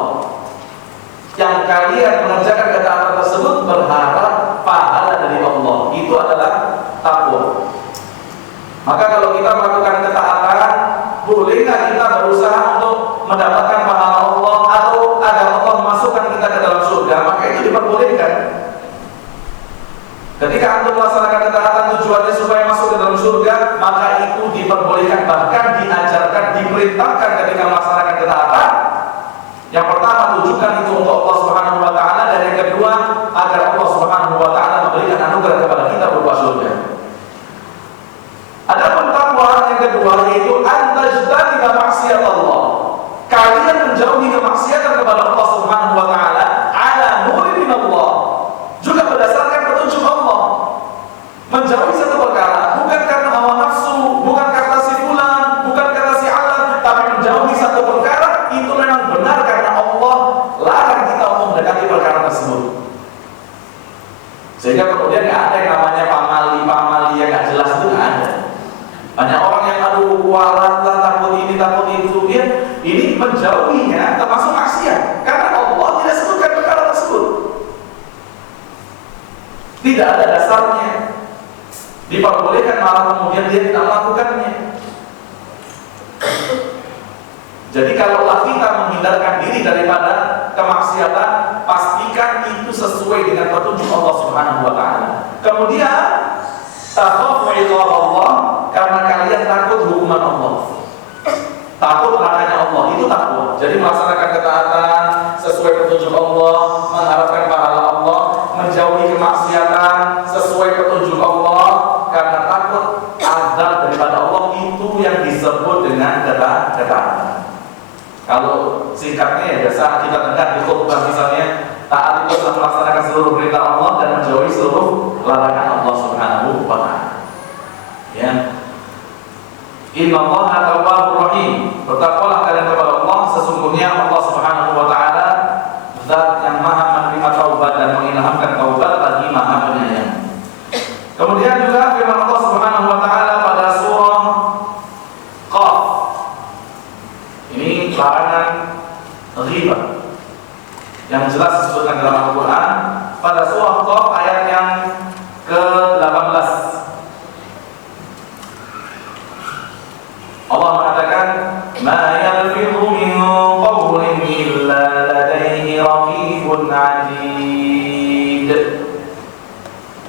Yang kalian mengerjakan ketaatan tersebut berharap pahala dari Allah. Itu adalah takwa. Maka kalau kita melakukan ketaatan, Ketika antum melaksanakan ketaatan tujuannya supaya masuk ke dalam surga, maka itu diperbolehkan, bahkan diajarkan, diperintahkan ketika melaksanakan ketaatan. Yang pertama, tujukan itu untuk Allah Subhanahu wa taala, dan yang kedua, agar Allah Subhanahu wa taala memberikan anugerah kepada kita berupa surga. Adapun takwa yang kedua yaitu antajtaniba maksiat Allah. Kalian menjauhi kemaksiatan kepada Allah Subhanahu wa taala ala nurin min Allah. Juga berdasarkan petunjuk Allah. Menjauhi satu perkara bukan karena hawa nafsu, bukan karena si fulan, bukan karena si alam, tapi menjauhi satu perkara itu memang benar karena Allah larang kita untuk mendekati perkara tersebut. Sehingga kemudian nggak ada yang namanya pamali yang nggak jelas, itu nggak ada. Banyak orang yang kualat lah, takut ini takut itu, ya ini menjauhinya termasuk maksiat karena Allah tidak sebutkan perkara tersebut. Tidak ada dasarnya. Diperbolehkan malah kemudian dia tidak melakukannya. Jadi kalaulah kita menghindarkan diri daripada kemaksiatan, pastikan itu sesuai dengan petunjuk Allah Subhanahu wa taala. Kemudian takhafu iqab Allah, karena kalian takut hukuman Allah. Takut larangannya Allah, itu takwa. Jadi melaksanakan ketaatan sesuai petunjuk Allah, mengharapkan pahala Allah, menjauhi kemaksiatan sesuai petunjuk Allah, karena takut azab daripada Allah, itu yang disebut dengan ketaatan. Kalau singkatnya ya biasa kita dengar di khutbah misalnya, taat itu adalah melaksanakan seluruh perintah Allah dan menjauhi seluruh larangan Allah Subhanahu wa taala. Ya. Innallaha tawwabur rahim. Bertakwalah kalian kepada Allah, sesungguhnya Allah Subhanahu wa taala zat yang maha menerima taubat dan mengilhamkan taubat, lagi maha penyayang. Kemudian juga firman Allah Subhanahu wa taala pada surah Qaf. Ini larangan ghibah yang jelas disebutkan dalam Al-Qur'an pada surah Qaf ayat yang ke-18. Allah mengatakan, "Ma yalfidhu min qawlin illa ladayhi raqibun 'atid."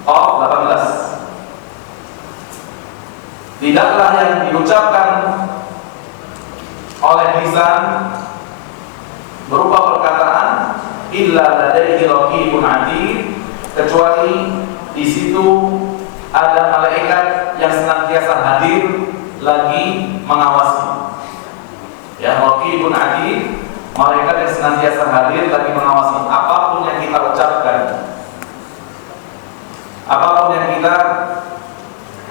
Qaf 18. Tidaklah yang diucapkan oleh lisan berupa perkataan illa ladaihi raqibun 'atid, kecuali di situ ada malaikat yang senantiasa hadir lagi mengawasi. Ya, raqibun 'atid, malaikat yang senantiasa hadir lagi mengawasi apapun yang kita ucapkan, apapun yang kita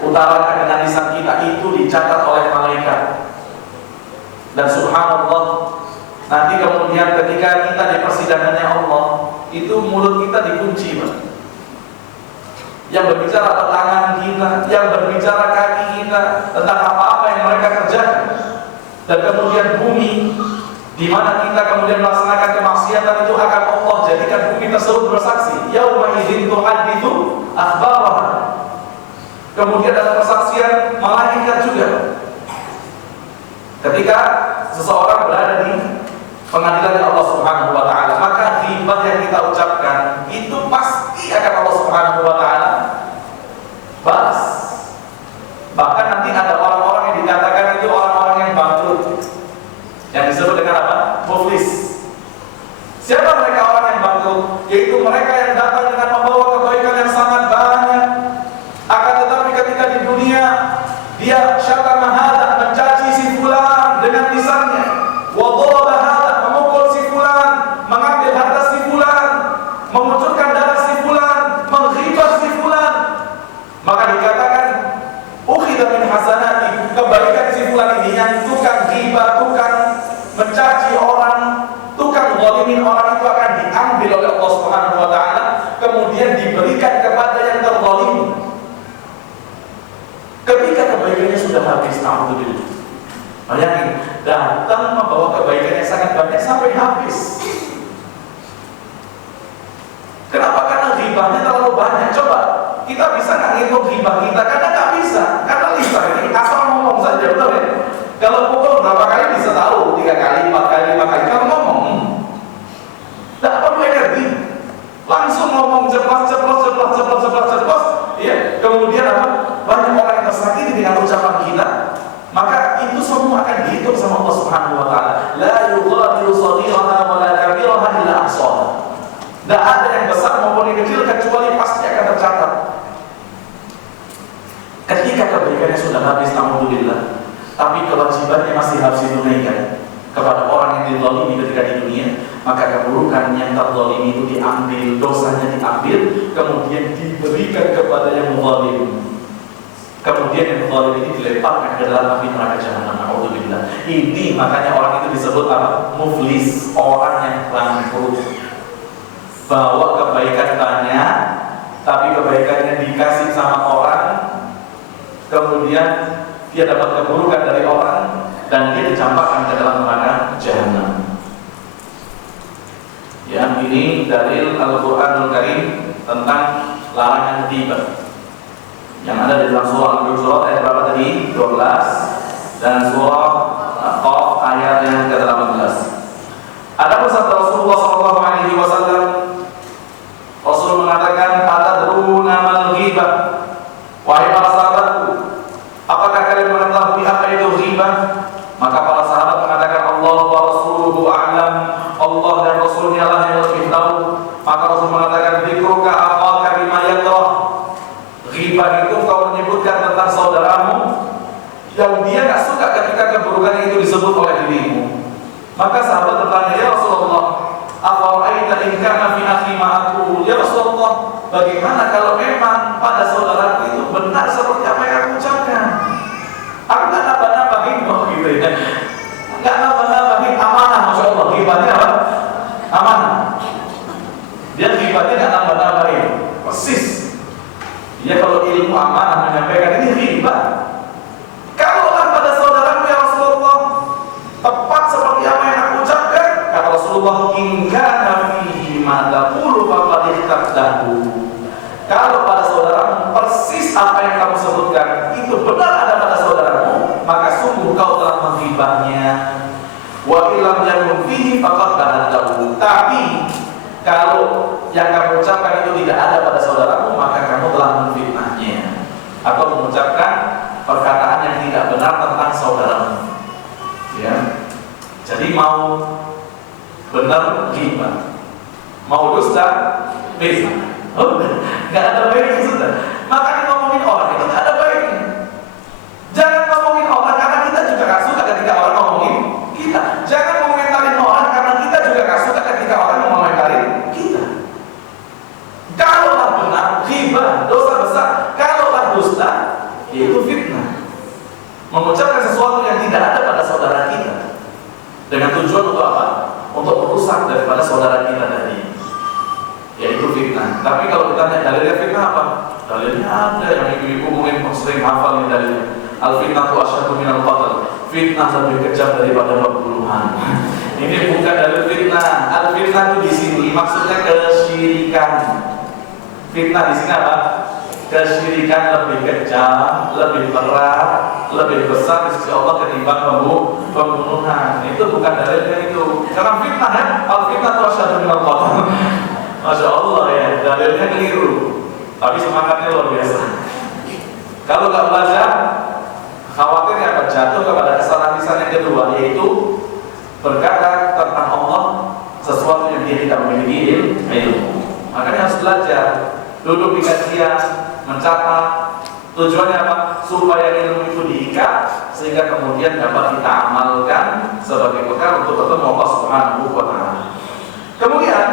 utarakan dengan lisan kita, itu dicatat oleh malaikat. Dan subhanallah, nanti kemudian ketika kita di persidangannya Allah, itu mulut kita dikunci, Pak. Yang berbicara tangan kita, yang berbicara kaki kita tentang apa-apa yang mereka kerjakan. Dan kemudian bumi di mana kita kemudian melaksanakan kemaksiatan itu akan Allah jadikan bumi tersebut bersaksi. Yauma idzin tuhadditsu akhbaraha. Kemudian ada persaksian malaikat juga. Ketika seseorang berada di pengadilan Allah Subhanahu wa taala, maka ghibah yang kita ucapkan itu pasti akan Allah Subhanahu wa taala balas. Bahkan nanti ada orang-orang yang dikatakan itu orang-orang yang bangkrut, yang disebut dengan apa? Muflis. Siapa mereka orang yang bangkrut? Yaitu mereka yang datang dengan membawa kebaikan yang sangat banyak, akan tetapi ketika di dunia dia syatama hadza, mencaci si fulan dengan lisannya, wa dharaba hadza, memukul si fulan, mengambil harta si fulan, mengucurkan darah si fulan, menghibah si fulan, maka dikatakan ukhidha min hasanati, kebaikan si fulan ini yang tukang ghibah, tukang mencaci orang, tukang zalimin orang, itu akan diambil oleh Allah Subhanahu wa taala, kemudian diberikan kepada yang terzalimi. Ketika kebaikannya sudah habis, alhamdulillah. Bayangin, datang membawa kebaikan yang sangat banyak sampai habis. Kenapa? Karena ghibahnya terlalu banyak. Coba, kita bisa nggak ngitung ghibah kita? Karena nggak bisa. Karena lisan ini asal ngomong saja, betul ya? Kalau pukul berapa kali bisa tahu? 3 kali, 4 kali, 5 kali. Kalau ngomong, nggak perlu energi. Langsung ngomong ceplos, dihitung sama Allah Subhanahu wa taala. La yughadiru shaghiraha wa la kabiraha illa ahsaha. Tidak ada yang besar maupun yang kecil kecuali pasti akan tercatat. Ketika kebaikannya sudah habis, alhamdulillah, tapi kewajibannya masih harus ditunaikan kepada orang yang dizalimi ketika di dunia, maka keburukan yang terzalimi itu diambil, dosanya diambil, kemudian diberikan kepada yang zalim. Kemudian yang zalim ini dilemparkan ke dalam api neraka jahanam. Alhamdulillah. Ini makanya orang itu disebut apa? Muflis, orang yang bangkrut. Bawa kebaikan banyak, tapi kebaikannya dikasih sama orang, kemudian dia dapat keburukan dari orang dan dia dicampakkan ke dalam neraka jahanam. Ya, ini dalil Al-Qur'anul Karim tentang larangan ghibah yang ada di dalam surah Al-Hujurat ayat berapa tadi? 12 dan surah Qaf ayat yang ke-18. Ada sabda Rasulullah SAW. Rasul mengatakan, "Atadruna mal ghibah?" Wahai para sahabatku, apakah kalian mengetahui apa itu ghibah? Maka para sahabat mengatakan, Allah wa rasuluhu a'lam. Allah dan Rasulnya lah yang lebih tahu. Maka Rasul mengatakan, dzikruka akhaka bima yakrah. Ghibah itu kau menyebutkan tentang saudaramu yang dia tak suka ketika keburukan itu disebut oleh dirimu. Maka sahabat bertanya, ya Rasulullah, afara'aita in kana fi akhi ma aqul? Ya Rasulullah, bagaimana kalau memang pada saudaraku itu benar seperti apa yang aku ucapkan? Aku nggak nambah-nambahin gitu ya. Nggak nambah-nambahin, amanah, Masya Allah. Ghibahnya apa? Amanah. Dia ghibahnya nggak nambah-nambahin, persis. Dia kalau ilmu amanah menyampaikan ini ghibah. Kalaulah pada saudaraku ya Rasulullah tepat seperti apa yang aku ucapkan, kata Rasulullah, in kana fihi ma taqulu faqad ihtaqdahu. Kalau pada saudaramu persis apa yang kamu sebutkan itu benar ada pada saudaramu, maka sungguh kau telah menghibahnya. Wa illam yakun fihi faqad bahadahu. Tapi kalau yang kamu ucapkan itu tidak ada pada saudaramu, maka kamu telah menfitnahnya atau mengucapkan perkataan yang tidak benar tentang saudaramu. Ya. Jadi mau benar ghibah, mau dusta fitnah. Oh, nggak ada baiknya sudah. Makanya ngomongin orang itu nggak ada baiknya. Jangan ngomongin orang karena kita juga nggak suka ketika orang ngomongin kita. Jangan ngomentarin orang karena kita juga nggak suka ketika orang ngomentarin kita. Kalaulah benar ghibah, dosa besar. Kalaulah dusta, yaitu fitnah. Mengucapkan sesuatu yang tidak ada pada saudara kita dengan tujuan untuk apa? Untuk merusak daripada saudara kita tadi, yaitu fitnah. Tapi kalau kita tanya dalilnya fitnah apa? Dalilnya ada yang ibu-ibu mungkin sering hafal nih dalilnya. Al-fitnah tu asyadu minal qatl. Fitnah lebih kejam daripada pembunuhan. Ini bukan dalil fitnah. Al-fitnah itu di sini maksudnya kesyirikan. Fitnah di sini apa? Kesyirikan lebih kejam, lebih berat, lebih besar di sisi Allah ketimbang pembunuhan. Itu bukan dalilnya itu. Karena fitnah ya, al-fitnah tu asyadu minal qatl. Masya Allah ya, dalilnya keliru, tapi semangatnya luar biasa. Kalau nggak belajar, khawatirnya akan jatuh kepada kesalahan lisan yang kedua, yaitu berkata tentang Allah sesuatu yang dia tidak memiliki ilmu. Makanya harus belajar, duduk di kajian, mencatat. Tujuannya apa? Supaya ilmu itu diikat sehingga kemudian dapat kita amalkan sebagai bekal untuk bertemu Allah Subhanahu wa taala. Kemudian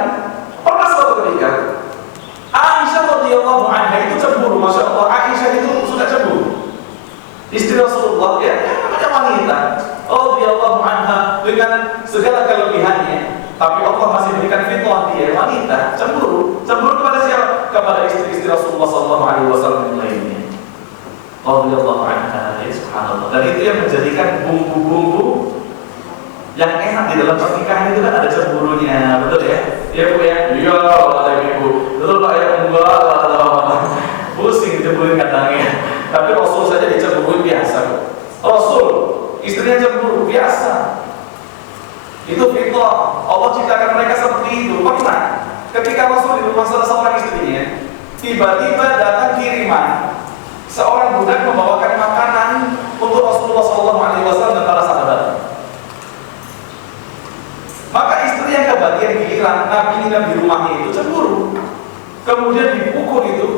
pernah suatu ketika Aisyah radhiyallahu anha itu cemburu. Masya Allah, Aisyah itu sudah cemburu. Istri Rasulullah, ya namanya wanita radhiyallahu anha dengan segala kelebihannya, tapi Allah masih berikan fitnah dia wanita cemburu. Cemburu kepada siapa? Kepada istri-istri Rasulullah sallallahu alaihi wasallam yang lainnya. Radhiyallahu anha, ya subhanallah. Dan itu yang menjadikan bumbu-bumbu yang enak di dalam pernikahan itu kan ada cemburunya, betul ya? Ya Bu ya, iya kata ibu, betul Pak ya, enggak kata pusing dicemburuin katanya. Tapi Rasul saja dicemburuin biasa. Rasul, istrinya cemburu biasa. Itu fitnah. Allah ciptakan mereka seperti itu. Pernah ketika Rasul di rumah salah seorang istrinya, tiba-tiba datang kiriman. Seorang budak membawakan makanan untuk Rasulullah SAW dan para sahabat. rumahnya itu cemburu. Kemudian dipukul itu,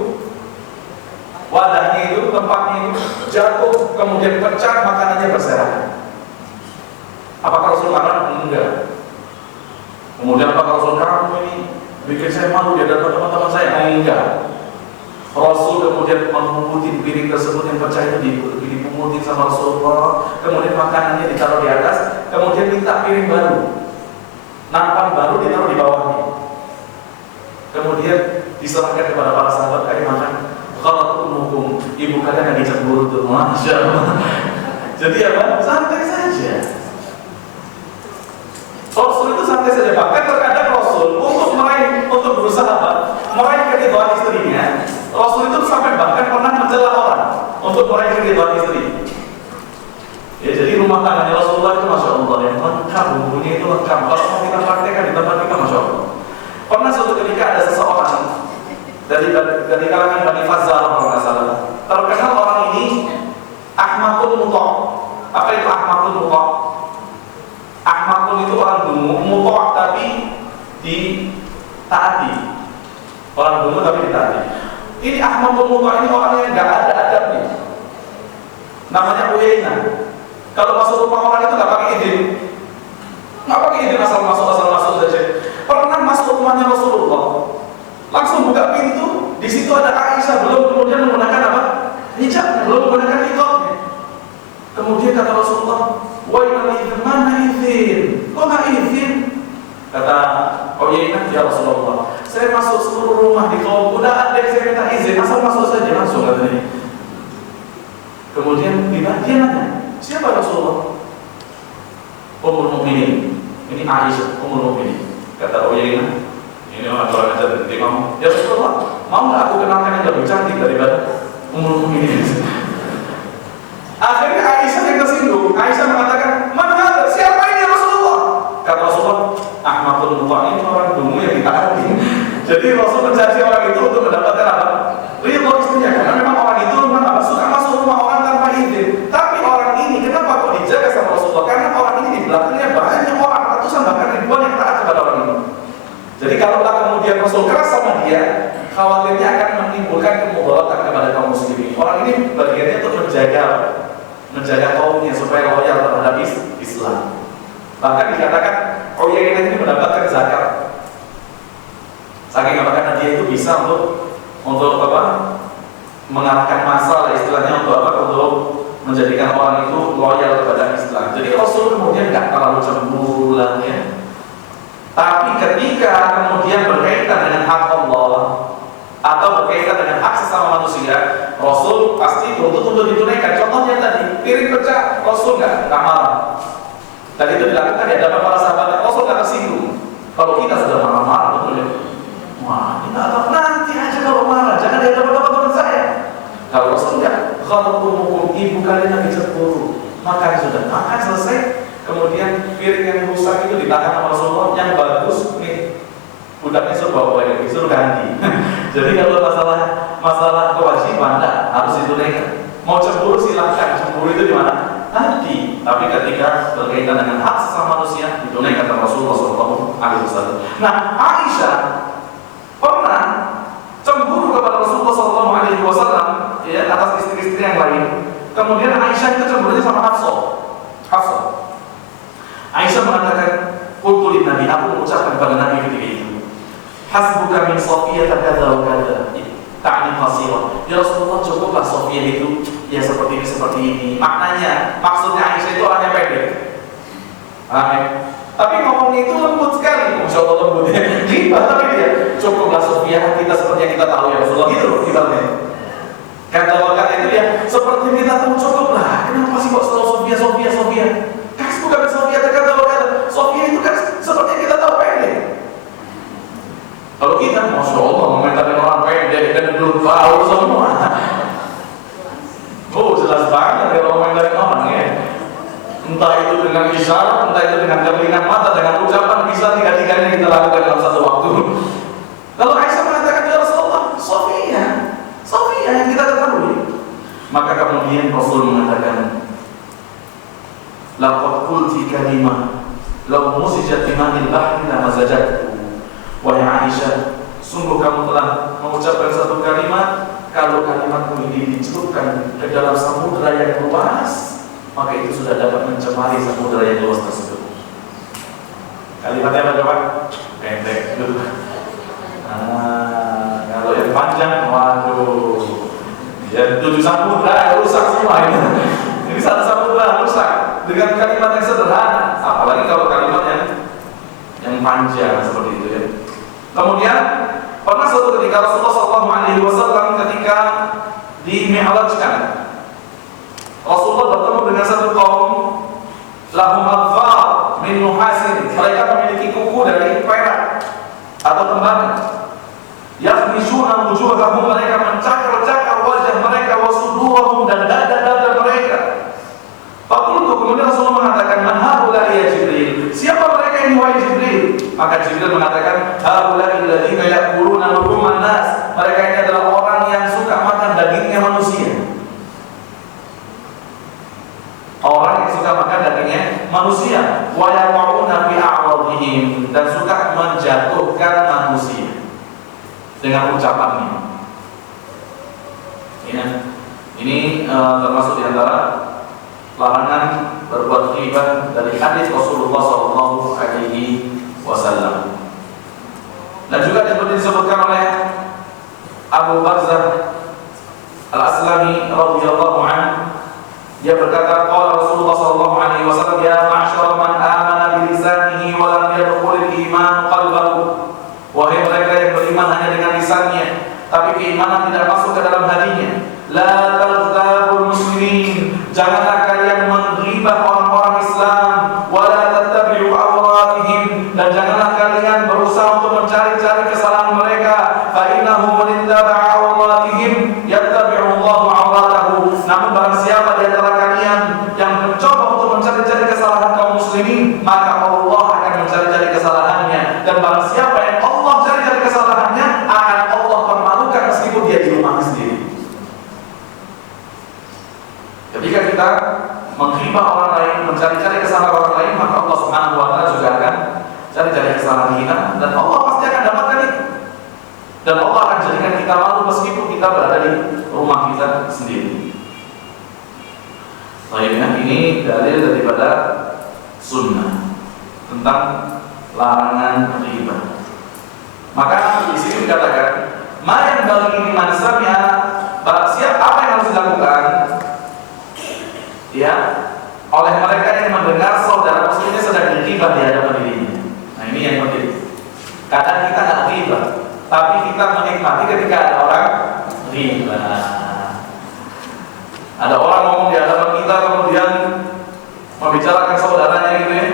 wadahnya itu, tempatnya itu jatuh, kemudian pecah, makanannya berserakan. Apakah Rasul marah? Enggak. Kemudian apakah Rasul, kamu ini bikin saya malu di hadapan teman-teman saya? Enggak. Rasul kemudian memungutin piring tersebut yang pecah itu dipungutin sama Rasulullah, kemudian makanannya ditaruh di atas, kemudian minta piring baru, nampan baru ditaruh di bawahnya, kemudian diserahkan kepada para sahabat, kayak makan. Kalau hukum ibu kalian lagi cemburu tuh, masya Allah. Jadi apa? Santai saja. Rasul itu santai saja. Bahkan terkadang Rasul untuk berusaha meraih keridhaan istrinya, Rasul itu sampai bahkan pernah mencela orang untuk meraih keridhaan istri. Ya, jadi rumah tangganya Rasulullah itu masya Allah yang lengkap, bumbunya itu lengkap. Kalau mau kita praktekkan di tempat kita, masya Allah. Pernah suatu ketika ada seseorang dari kalangan Bani Fazal, kalau nggak salah, terkenal orang ini Ahmadul Muta'. Apa itu Ahmadul Muta'? Ahmadul itu orang dungu, Muta' tapi ditaati. Orang dungu tapi ditaati. Ini Ahmadul Muta' ini orang yang nggak ada adabnya. Namanya Uyainah. Kalau masuk rumah orang itu nggak pakai izin. Nggak pakai izin, asal masuk saja. Pernah masuk rumahnya Rasulullah, langsung buka pintu, di situ ada Aisyah, belum kemudian menggunakan apa? Hijab, belum menggunakan hijabnya. Kemudian kata Rasulullah, wahai izin, mana izin? Kok nggak izin? Kata Uyainah, ya Rasulullah, saya masuk seluruh rumah di kaum udah ada yang saya minta izin, asal masuk saja langsung katanya. Kemudian dia nanya, siapa Rasulullah? Ummul Mukminin. Ini Aisyah, Ummul Mukminin. Kata Uyainah, ini orang aja berhenti mau. Ya Rasulullah, mau nggak aku kenalkan yang lebih cantik daripada Ummul Mukminin? Akhirnya Aisyah yang tersinggung. Aisyah mengatakan, mana siapa ini Rasulullah? Kata Rasulullah, Ahmadul Muta' ini orang dungu yang ditaati. Jadi Rasul mencaci orang itu untuk mendapatkan apa? Ridho istrinya. Karena memang orang itu memang apa? Suka masuk rumah orang tanpa izin. Tapi orang ini kenapa kok dijaga sama Rasulullah? Karena orang ini di belakangnya banyak orang, ratusan bahkan ribuan yang taat kepada orang ini. Jadi kalaulah kemudian Rasul keras sama dia, khawatirnya akan menimbulkan kemudaratan kepada kaum muslimin. Orang ini bagiannya untuk menjaga kaumnya supaya loyal terhadap Islam. Bahkan dikatakan Uyainah ini mendapatkan zakat. Saking apa, karena dia itu bisa untuk apa? Mengalahkan masa, istilahnya untuk apa? Untuk menjadikan orang itu loyal kepada Islam. Jadi Rasul kemudian nggak terlalu cemburu lah ya. Tapi ketika kemudian berkaitan dengan hak Allah atau berkaitan dengan hak sesama manusia, Rasul pasti tuntut untuk ditunaikan. Contohnya tadi, piring pecah, Rasul nggak marah. Dan itu dilakukan di hadapan para sahabat. Rasul nggak tersinggung. Kalau kita sudah marah-marah, betul ya? Wah, ini nanti aja kalau marah, jangan di hadapan teman-teman saya. Kalau Rasul nggak, kalau hukum ibu kalian lagi cemburu, makan sudah, makan selesai. Kemudian piring yang rusak itu ditahan sama Rasulullah, yang bagus nih budaknya suruh bawa lagi, suruh ganti. Jadi kalau masalah kewajiban harus ditunaikan. Mau cemburu silahkan, cemburu itu di mana? Nanti. Tapi ketika berkaitan dengan hak sesama manusia, ditunaikan kata Rasulullah SAW. Nah, Aisyah pernah cemburu kepada Rasulullah SAW ya, atas istri-istri yang lain. Kemudian Aisyah itu cemburunya sama Hafsah. Aisyah mengatakan, qultu Nabi, aku mengucapkan kepada Nabi ketika itu, hasbuka min Safiyah kadza wa kadza, ta'ni qasira. Ya Rasulullah, cukuplah Safiyah itu ya seperti ini. Maknanya, maksudnya Aisyah itu orangnya pendek. Tapi ngomongnya itu lembut sekali. Masya Allah lembutnya. Ghibah tapi dia, cukuplah Safiyah kita seperti yang kita tahu ya Rasulullah. Gitu loh kitabnya. Kata itu ya, seperti yang kita tahu cukuplah. Kenapa sih kok selalu Safiyah? Bukan Sofia terkata Sofia itu kan seperti yang kita tahu pendek. Kalau kita, masya Allah, komentarin orang pendek dan belum tahu semua. Oh, jelas banget kalau komentarin orang ya. Entah itu dengan isyarat, entah itu dengan kelingan mata, dengan ucapan, bisa tiga-tiganya kita lakukan dalam satu waktu. Lalu Aisyah mengatakan, ya Rasulullah, Sofia yang kita ketahui. Maka kemudian Rasul mengatakan, laqad qulti kalimah law musijat bima'il bahri la mazajathu Wahai Aisyah, sungguh kamu telah mengucapkan satu kalimat, kalau kalimatmu ini dicelupkan ke dalam samudera yang luas, maka itu sudah dapat mencemari samudera yang luas tersebut. Kalimatnya apa coba? Pendek dulu. Kalau yang panjang, waduh, ya 7 samudera rusak semua ini. Ini satu samudera rusak dengan kalimat yang sederhana, apalagi kalau kalimat yang panjang seperti itu ya. Kemudian pernah suatu ketika Rasulullah SAW ketika di-mi'rajkan, Rasulullah bertemu dengan satu kaum lahum adfar min nuhasin, mereka memiliki kuku dari perak atau tembaga. Yakhmishuna wujuhahum, mereka mencakar-cakar wajah mereka, wasudurahum, dan dada-dada mereka. Fakultu, kemudian Rasulullah mengatakan, man haula ya Jibril, siapa mereka ini wahai Jibril? Maka Jibril mengatakan, haula alladziina ya'kuluna luhuman nas, mereka ini adalah orang yang suka makan dagingnya manusia. Orang yang suka makan dagingnya manusia, wa yaqauna fi a'radihim, dan suka menjatuhkan manusia dengan ucapannya. Ya. Ini termasuk di antara larangan berbuat ghibah dari hadis Rasulullah SAW. Dan juga disebutkan oleh Abu Barzah Al-Aslami radhiyallahu anhu, dia berkata, qala Rasulullah SAW, ya ma'syara man amana bi lisanihi wa lam yadkhulil iman qalbahu, wahai mereka yang beriman hanya dengan lisannya, tapi keimanan tidak masuk ke dalam hatinya. La taghtabul muslimin, janganlah kalian menggibah orang-orang Islam, wa la tattabi'u awratihim, dan janganlah kalian berusaha untuk mencari-cari kesalahan mereka. Fa innahu man ittaba'a awratihim yattabi'u Allahu awratahu. Namun barang siapa di antara kalian yang mencoba untuk mencari-cari kesalahan kaum muslimin, maka Allah akan mencari-cari kesalahannya. Dan barang siapa yang Allah cari-cari kesalahannya, akan Allah permalukan meskipun dia di rumahnya sendiri. Ketika kita menghibah orang lain, mencari-cari kesalahan orang lain, maka Allah Subhanahu wa Ta'ala juga akan cari-cari kesalahan kita, dan Allah pasti akan dapatkan itu. Dan Allah akan jadikan kita malu meskipun kita berada di rumah kita sendiri. Lainnya ini dalil daripada sunnah tentang larangan ghibah. Maka di sini dikatakan, ma yang bagi man sami'a, siapa apa yang harus dilakukan? Ya, oleh mereka yang mendengar saudara muslimnya sedang ghibah di hadapan dirinya. Nah, ini yang penting. Kadang kita nggak ghibah, tapi kita menikmati ketika ada orang ghibah. Ada orang ngomong di hadapan kita, kemudian membicarakan saudaranya gitu ya,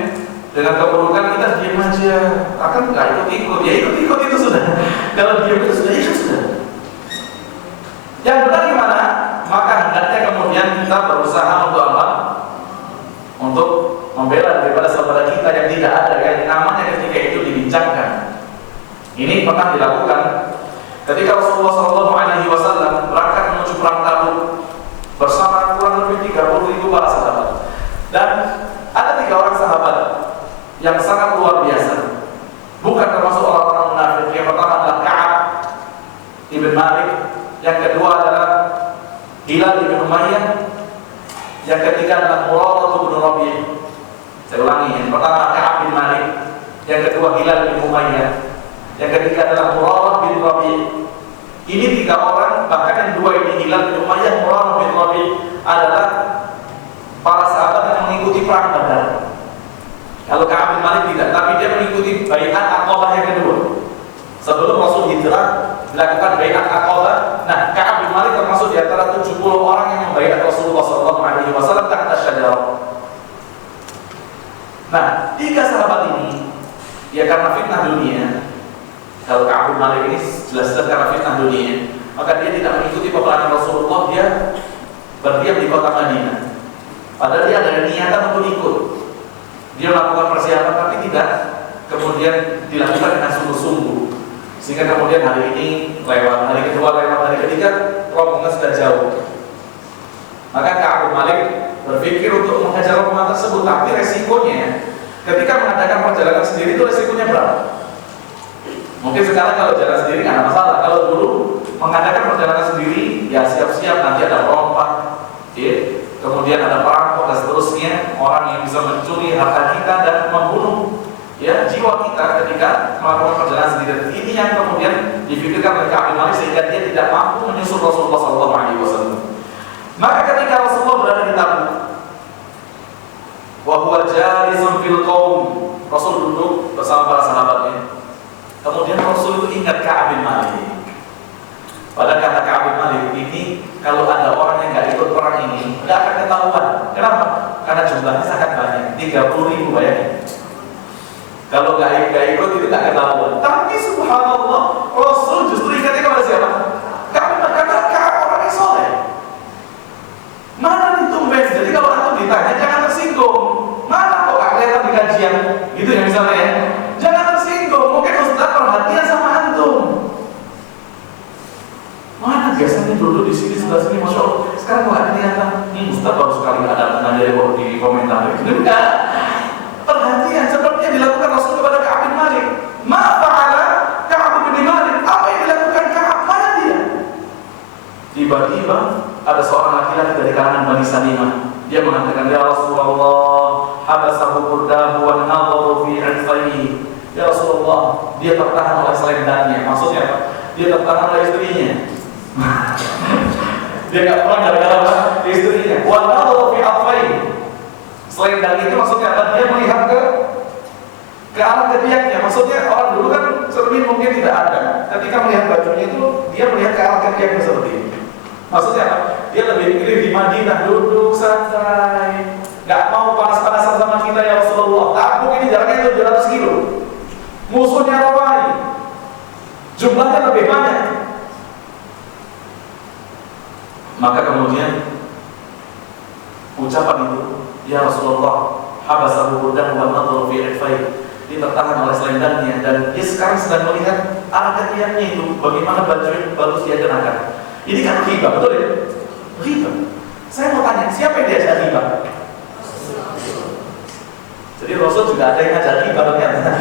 dengan keburukan, kita diam aja. Akan nggak ikut-ikut, ya ikut-ikut itu sudah. Kalau diam itu sudah ikut sudah. Yang benar gimana? Maka hendaknya kemudian kita berusaha untuk apa? Untuk membela daripada saudara kita yang tidak ada, yang namanya ketika itu dibincangkan. Ini pernah dilakukan ketika Rasulullah SAW berangkat menuju perang Tabuk bersama kurang lebih 30.000 para sahabat. Dan ada 3 orang sahabat yang sangat luar biasa, bukan termasuk orang-orang munafik. Yang pertama adalah Ka'ab ibn Malik, yang kedua adalah Hilal ibn Umayyah, yang ketiga adalah Murarah ibn Rabi'. Saya ulangi, yang pertama Ka'ab bin Malik, yang kedua Hilal bin Umayyah, yang ketiga adalah Murarah bin Rabi'. Ini 3 orang, bahkan yang 2 ini Hilal bin Umayyah, Murarah bin Rabi' adalah para sahabat yang mengikuti perang Badar. Kalau Ka'ab bin Malik tidak, tapi dia mengikuti bai'at Aqabah yang kedua. Sebelum Rasul hijrah dilakukan bai'at Aqabah. Nah, Ka'ab bin Malik termasuk di antara 70 orang yang membaiat Rasulullah SAW tahta syajarah. Nah, 3 sahabat ini, ya karena fitnah dunia. Kalau Ka'ab bin Malik ini jelas-jelas karena fitnah dunia, maka dia tidak mengikuti peperangan Rasulullah, dia berdiam di kota Madinah. Padahal dia ada niatan untuk ikut. Dia melakukan persiapan tapi tidak kemudian dilakukan dengan sungguh-sungguh. Sehingga kemudian hari ini lewat, hari kedua lewat, hari ketiga rombongan sudah jauh. Maka Ka'ab bin Malik berpikir untuk menghajar rombongan tersebut, tapi resikonya ketika mengadakan perjalanan sendiri itu resikonya berapa? Mungkin sekarang kalau jalan sendiri nggak ada masalah. Kalau dulu mengadakan perjalanan sendiri, ya siap-siap nanti ada perompak, ya. Kemudian ada perampok dan seterusnya, orang yang bisa mencuri harta kita dan membunuh ya jiwa kita ketika melakukan perjalanan sendiri. Ini yang kemudian dipikirkan oleh Ka'ab bin Malik sehingga dia tidak mampu menyusul Rasulullah SAW. Maka ketika Rasulullah berada di Tabuk, wa huwa jalisun fil qaum, Rasul duduk bersama para sahabatnya. Kemudian Rasul itu ingat Ka'ab bin Malik. Pada kata Ka'ab bin Malik ini, kalau ada orang yang nggak ikut perang ini, nggak akan ketahuan. Kenapa? Karena jumlahnya sangat banyak, 30.000 bayangin. Kalau nggak ikut itu nggak ketahuan. Tapi subhanallah, Rasul justru ingatnya kepada siapa? Ka'ab bin Malik, kata Ka'ab orang yang soleh. Mana nih tumben? Jadi kalau antum ditanya jangan tersinggung. Mana kok nggak kelihatan di kajian? Gitu ya misalnya ya. Jangan tersinggung. Mungkin Ustaz perhatian sama antum. Mana biasanya dulu di sini sebelah sini, masya Allah. Sekarang nggak kelihatan. Ustaz baru sekali ada mengajar di komentar. Enggak. Perhatian seperti yang dilakukan Rasul kepada Ka'ab bin Malik. Ma fa'ala Ka'ab bin Malik? Apa yang dilakukan Ka'ab? Mana dia? Tiba-tiba ada seorang laki-laki dari kalangan Bani Salimah. Dia mengatakan, ya Rasulullah, habasahu burdahu wa nadharu fi 'irfaihi. Ya Rasulullah, dia tertahan oleh selendangnya. Maksudnya apa? Dia tertahan oleh istrinya. Dia nggak pernah gara-gara apa? Istrinya. Wa nadharu fi 'irfaihi. Selendang itu maksudnya apa? Dia melihat ke arah ketiaknya. Maksudnya orang dulu kan cermin mungkin tidak ada. Ketika melihat bajunya itu, dia melihat ke arah ketiaknya seperti ini. Maksudnya apa? Dia lebih pilih di Madinah, duduk santai, nggak mau panas-panasan sama kita ya Rasulullah. Tabuk ini jaraknya 700 kilo, musuhnya ramai, jumlahnya lebih banyak. Maka kemudian ucapan itu, ya Rasulullah, habasahu burdahu wa nadharu fi 'irfaihi. Dia tertahan oleh selendangnya dan dia sekarang sedang melihat arah ketiaknya itu, bagaimana baju yang bagus dia kenakan. Ini kan riba, betul ya? Riba. Saya mau tanya, siapa yang diajar riba? Jadi Rasul juga ada yang ajar riba ternyata.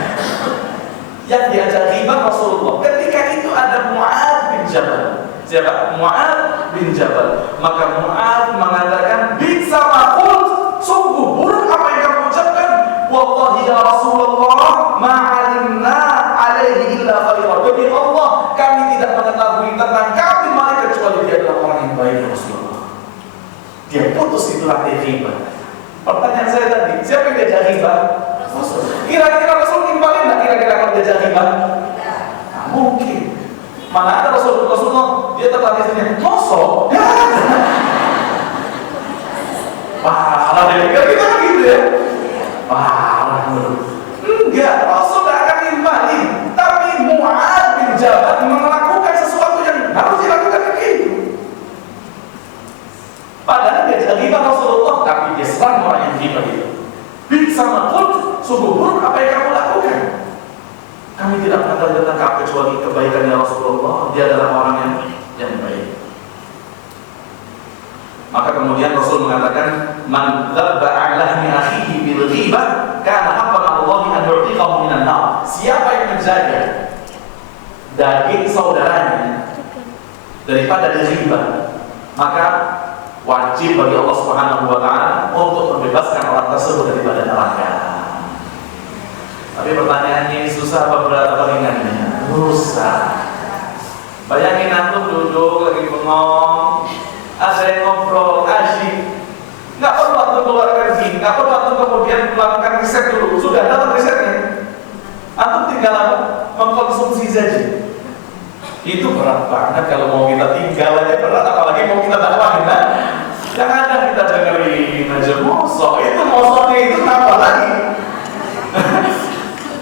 Yang diajar riba Rasulullah. Ketika itu ada Mu'adz bin Jabal. Siapa? Mu'adz bin Jabal. Maka Mu'adz mengatakan, bisa makul, sungguh buruk apa yang kamu ucapkan. Wallahi ya Rasulullah, ma'alimna alaihi illa khairah. Demi Allah, kami tidak mengetahui tentang Ka'ab bin Malik kecuali dia adalah orang yang baik ya Rasulullah. Dia putus itu rantai riba. Pertanyaan saya tadi, siapa yang diajar riba? Rasul. Kira-kira Rasul nimbalin nggak kira-kira kalau diajar riba? Nah, mungkin. Mana ada Rasulullah dia tertarik istrinya, mosok. Parah deh, kita kan gitu ya. Parah dulu. Enggak, Rasul tidak akan nimbalin. Tapi Mu'adz bin Jabal melakukan sesuatu yang harus dilakukan begitu. Padahal dia jadi riba Rasulullah, tapi dia serang orang yang riba itu. Bisa makul, sungguh buruk apa yang kamu lakukan. Kami tidak mengetahui tentang Ka'ab kecuali kebaikan ya Rasulullah. Dia adalah orang yang baik. Maka kemudian Rasul mengatakan, man dzabba 'ala lahmi akhihi bil ghibah kana haqqan 'ala Allah an yu'tiqahu minan nar. Siapa yang menjaga daging saudaranya daripada ghibah, maka wajib bagi Allah Subhanahu wa taala untuk membebaskan orang tersebut daripada neraka. Tapi pertanyaannya ini susah apa berat apa ringannya? Susah. Bayangin antum duduk lagi bengong, ada yang ngobrol asyik, nggak perlu antum keluarkan zin, nggak perlu antum kemudian melakukan riset dulu, sudah dapat risetnya. Antum tinggal mengkonsumsi saja. Itu berat banget kalau mau kita tinggal aja berat, apalagi mau kita dakwahin. Yang ada kita dengerin aja mosok, itu mosoknya itu apa lagi?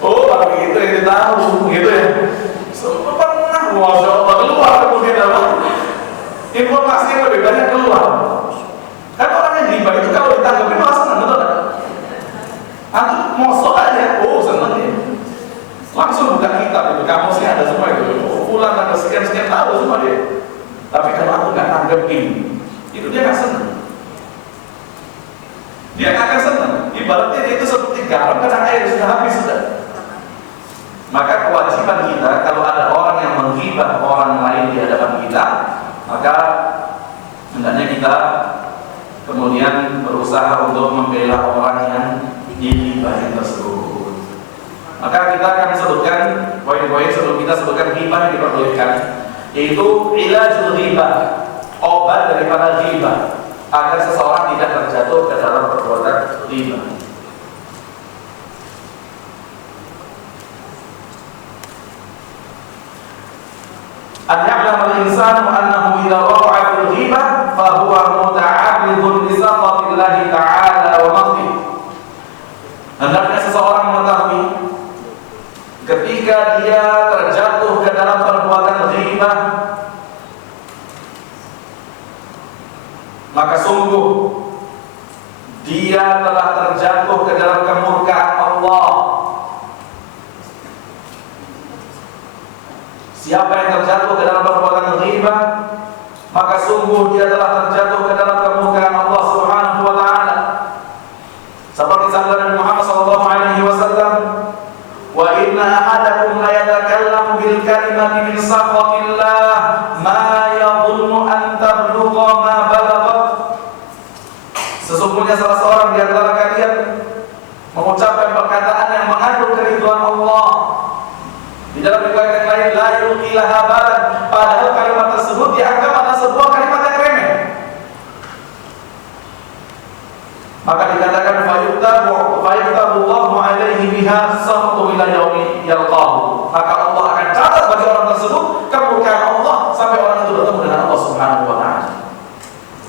Oh, kalau begitu yang ditahu, gitu ya. Pernah, masya Allah, keluar kemudian apa? Informasi yang lebih banyak keluar. Kan orang yang riba itu kalau ditanggapi malah senang, betul kan? Antum mosok aja, oh senang ya. Langsung buka kitab itu, kamusnya ada semua itu. Pulang ada sekian-sekian tahu semua dia. Tapi kalau aku nggak tanggepin, itu dia nggak senang. Dia nggak akan senang. Ibaratnya dia itu seperti garam karena air sudah habis sudah. Maka kewajiban kita kita, kalau ada orang yang menghibah orang lain di hadapan kita, maka hendaknya kita kemudian berusaha untuk membela orang yang dihibahin tersebut. Maka kita akan sebutkan poin-poin sebelum kita sebutkan ghibah yang diperbolehkan, yaitu ilajul ghibah, obat daripada ghibah, agar seseorang tidak terjatuh ke dalam perbuatan ghibah. An ya'lam al-insanu annahu idza waqa'a fil ghibah fa huwa muta'arridun li saqatillahi ta'ala wa maghfirah. Hendaknya seseorang mengetahui ketika dia terjatuh ke dalam perbuatan ghibah, maka sungguh dia telah terjatuh ke dalam kemurkaan Allah. Siapa yang terjatuh ke dalam perbuatan ghibah, maka sungguh dia telah terjatuh ke dalam kemurkaan Allah Subhanahu wa taala. Seperti sabda Nabi Muhammad sallallahu alaihi wasallam, "Wa inna ahadakum la yatakallamu bil kalimati min sakhatillah ma yadhunnu an tablugha ma balaghat." Sesungguhnya salah seorang di antara kalian mengucapkan perkataan yang mengandung keridhaan Allah. Di dalam riwayat yang lain, la yulqilaha balan, padahal kalimat tersebut dianggap adalah sebuah kalimat yang remeh. Maka dikatakan fayuktabu Allahu alaihi biha sahtu ila yaumi yalqahu. Maka Allah akan catat bagi orang tersebut kemurkaan Allah sampai orang itu bertemu dengan Allah Subhanahu wa taala.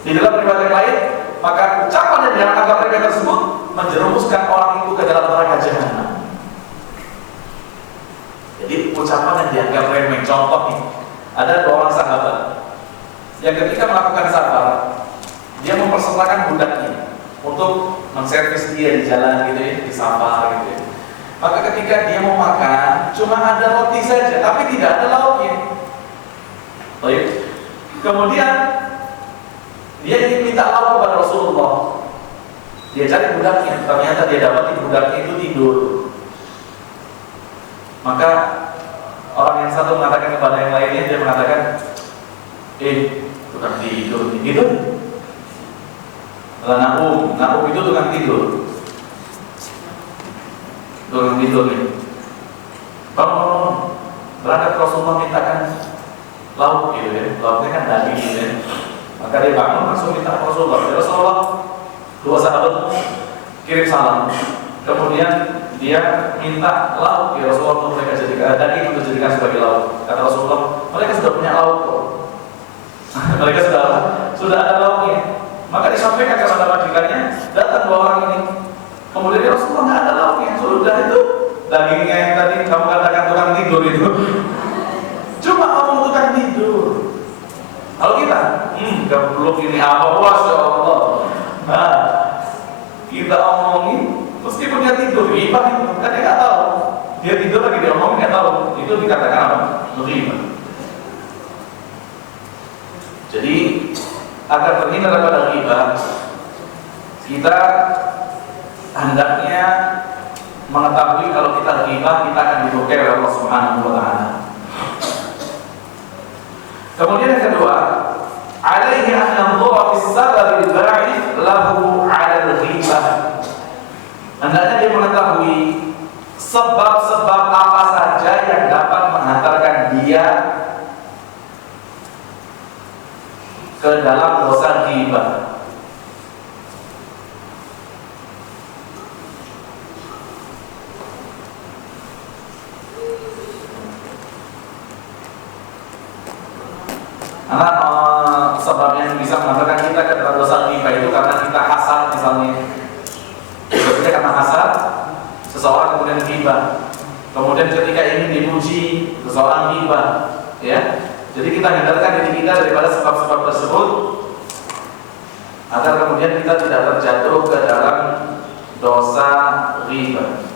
Di dalam riwayat yang lain, maka ucapan yang dianggap remeh tersebut menjerumuskan orang itu ke dalam neraka jahanam. Jadi ucapan yang dianggap remeh, contoh nih, ada 2 orang sahabat yang ketika melakukan safar, dia mempersembahkan budaknya untuk menservis dia di jalan gitu ya, di safar gitu ya. Maka ketika dia mau makan, cuma ada roti saja, tapi tidak ada lauknya. Baik. Kemudian dia ingin minta lauk kepada Rasulullah. Dia cari budaknya, ternyata dia dapat di budaknya itu tidur. Maka orang yang satu mengatakan kepada yang lainnya, dia mengatakan, tukang tidur gitu. Naum itu tukang tidur. Tukang tidur nih. Bangun, berangkat Rasulullah mintakan lauk gitu ya. Lauknya kan daging gitu ya. Maka dia bangun langsung minta ke Rasulullah. Ya Rasulullah, 2 sahabat kirim salam. Kemudian dia minta lauk ya Rasulullah untuk mereka jadikan daging untuk dijadikan sebagai lauk. Kata Rasulullah, mereka sudah punya lauk kok. Mereka sudah ada lauknya. Maka disampaikan kepada majikannya, datang 2 orang ini. Kemudian ya Rasulullah, nggak ada lauknya. Sudah itu dagingnya yang tadi kamu katakan tukang tidur itu. Cuma ngomong tukang tidur. Kalau kita, gablok ini apa? Masya Allah. Nah, kita omongin, meskipun dia tidur, ghibah itu, kan dia nggak tahu. Dia tidur lagi dia omongin nggak tahu. Itu dikatakan apa? Ghibah. Jadi agar terhindar daripada ghibah, kita hendaknya mengetahui kalau kita ghibah, kita akan dimurkai oleh Allah Subhanahu wa taala. Kemudian yang kedua, alaihi an yanzura fi sababil ba'ith lahu 'ala al-ghibah. Hendaknya dia mengetahui sebab-sebab apa saja yang dapat menghantarkan dia ke dalam dosa ghibah. Karena sebab yang bisa menghantarkan kita ke dalam dosa ghibah itu karena kita hasad misalnya. Biasanya karena hasad, seseorang kemudian ghibah. Kemudian ketika ingin dipuji, seseorang ghibah, ya. Jadi kita hindarkan diri kita daripada sebab-sebab tersebut agar kemudian kita tidak terjatuh ke dalam dosa ghibah.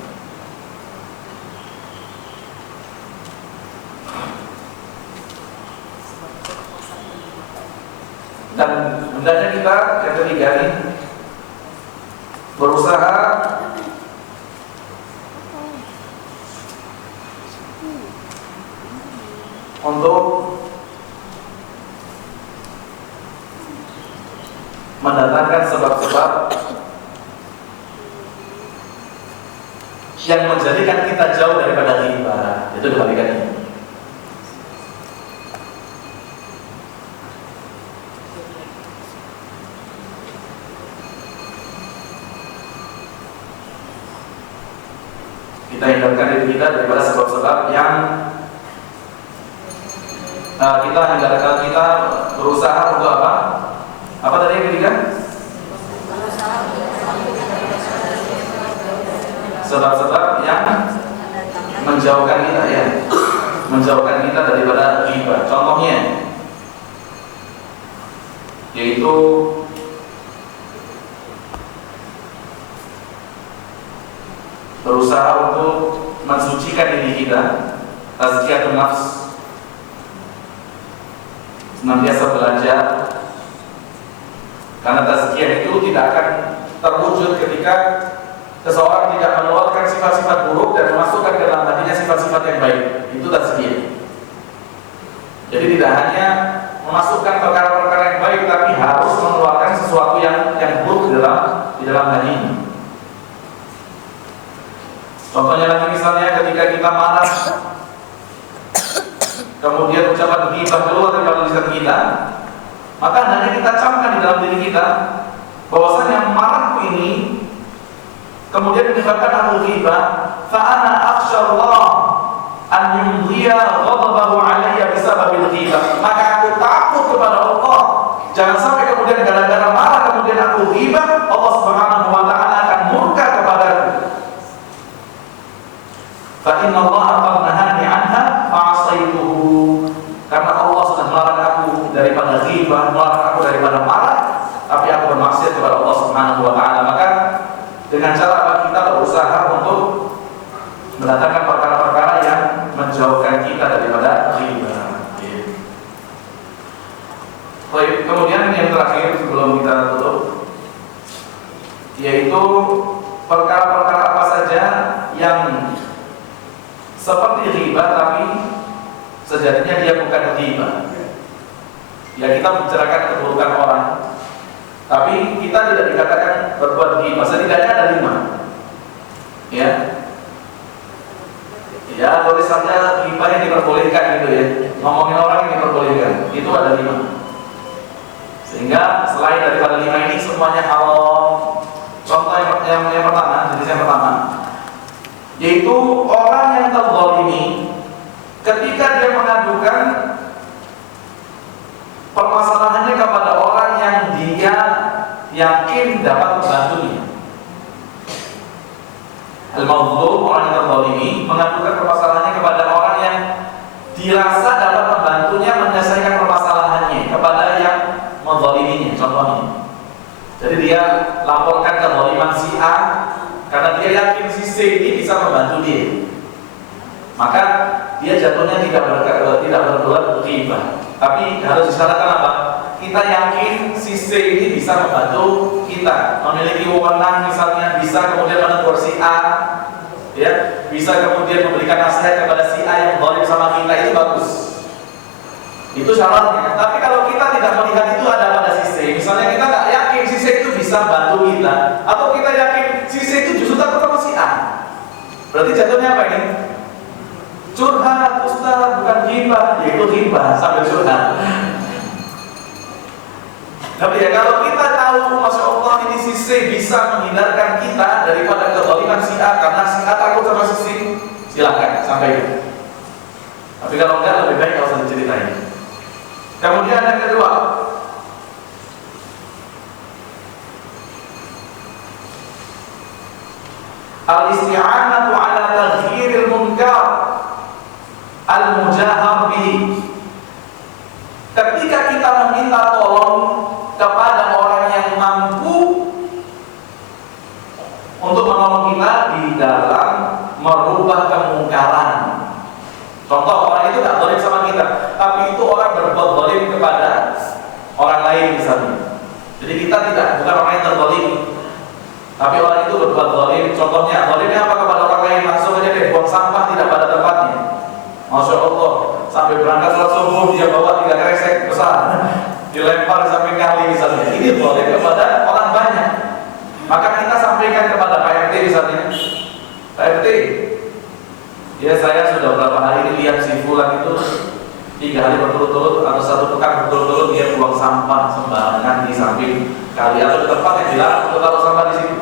Dan hendaknya kita yang ketiga nih berusaha mendatangkan sebab-sebab yang menjadikan kita jauh daripada ghibah. Itu kebalikannya. Kita hindarkan diri kita daripada sebab-sebab yang kita hindarkan. Kita berusaha untuk apa? Apa tadi yang ketiga? Sebab-sebab yang menjauhkan kita, ya, menjauhkan kita daripada ghibah. Contohnya yaitu berusaha untuk mensucikan diri kita, tazkiyatun nafs, senantiasa belajar, karena tazkiyah itu tidak akan terwujud ketika seseorang tidak mengeluarkan sifat-sifat buruk dan memasukkan ke dalam hatinya sifat-sifat yang baik. Itu tazkiyah. Jadi tidak hanya memasukkan perkara-perkara yang baik, tapi harus mengeluarkan sesuatu yang buruk di dalam hatinya. Contohnya lagi misalnya ketika kita marah, kemudian ucapan ghibah keluar dari lisan kita, maka hendaknya kita camkan di dalam diri kita bahwasanya marahku ini kemudian menyebabkan aku ghibah, fa ana akhsyallah an yumdiya ghadabahu alayya bisababil ghibah. Maka aku takut kepada Allah, jangan sampai kemudian gara-gara marah kemudian aku ghibah, Allah Subhanahu wa taala akan murka kepadaku. Fa inna Allah qad nahani anha fa asaituhu. Karena Allah sudah melarang aku daripada ghibah, melarang aku daripada marah, tapi aku bermaksiat kepada Allah Subhanahu wa taala. Maka dengan cara apa? Kita berusaha untuk mendatangkan perkara-perkara yang menjauhkan kita daripada ghibah. Baik, kemudian yang terakhir sebelum kita tutup, yaitu perkara-perkara apa saja yang seperti ghibah tapi sejatinya dia bukan ghibah. Ya, kita membicarakan keburukan orang, tapi kita tidak dikatakan berbuat ghibah. Setidaknya ada 5. Ya, tulisannya ghibah yang diperbolehkan gitu ya. Ngomongin orang yang diperbolehkan, itu ada 5. Sehingga selain daripada 5 ini semuanya haram. Contoh yang pertama, jenis yang pertama, yaitu orang yang terzalimi ketika dia mengadukan permasalahannya kepada orang yang dia yakin dapat membantunya. Al-mazlum, orang yang terzalimi, mengadukan permasalahannya kepada orang yang dirasa dapat membantunya menyelesaikan permasalahannya kepada yang menzaliminya. Contohnya, jadi dia laporkan kezaliman si A karena dia yakin si C ini bisa membantu dia, maka dia jatuhnya tidak berbuat ghibah. Tapi harus disyaratkan apa? Kita yakin si C ini bisa membantu kita, memiliki wewenang misalnya, bisa kemudian menegur si A, ya, bisa kemudian memberikan nasihat kepada si A yang zalim sama kita, itu bagus. Itu syaratnya. Tapi kalau kita tidak melihat itu ada pada si C, misalnya kita nggak yakin si C itu bisa bantu kita, atau kita yakin si C itu justru takut sama si A, berarti jatuhnya apa ini? Curhat, Ustaz, bukan ghibah. Yaitu ghibah sambil curhat. Tapi ya, kalau kita tahu, Masya Allah, ini si C bisa menghindarkan kita daripada kezaliman si A karena si A takut sama si C, silakan sampaikan. Tapi kalau enggak, lebih baik kalau usah diceritain. Kemudian yang kedua, al-isti'anatu ala taghyiril munkar al-mujahar bihi. Ketika kita meminta tolong kepada orang yang mampu untuk menolong kita di dalam merubah kemungkaran. Contoh, orang itu tak zalim sama kita, tapi itu orang berbuat zalim kepada orang lain misalnya. Jadi kita bukan orang yang terzalimi, tapi orang itu berbuat zalim. Contohnya, zalimnya apa kepada orang lain? Langsung aja dia buang sampah tidak pada tempatnya. Masya Allah, sampai berangkat sholat subuh dia bawa 3 kresek besar, dilempar sampai kali misalnya. Ini zalim kepada misalnya, Pak RT, ya saya sudah berapa hari ini lihat si Fulan itu 3 hari berturut-turut atau 1 pekan berturut-turut dia buang sampah sembarangan di samping kali atau di tempat yang dilarang untuk taruh sampah di situ.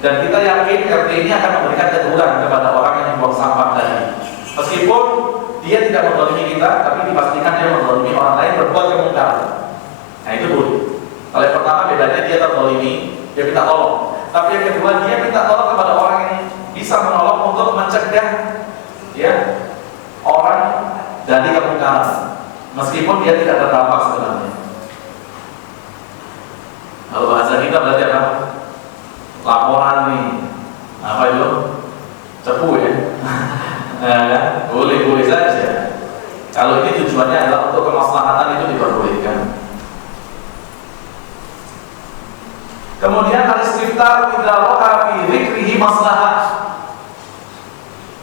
Dan kita yakin RT ini akan memberikan teguran kepada orang yang buang sampah tadi. Meskipun dia tidak menzalimi kita, tapi dipastikan dia menzalimi orang lain berbuat kemungkaran. Nah itu boleh. Kalau yang pertama bedanya dia terzalimi, dia minta tolong. Tapi yang kedua dia minta tolong kepada orang yang bisa menolong untuk mencegah ya orang dari kemungkaran, meskipun dia tidak terdampak sebenarnya. Kalau bahasa kita berarti apa? Laporan nih, apa itu? Cepu ya? Nah, boleh saja. Kalau ini tujuannya adalah untuk kemaslahatan itu diperbolehkan. Kemudian al-istiftar idza ra'a fi dzikrihi maslahah.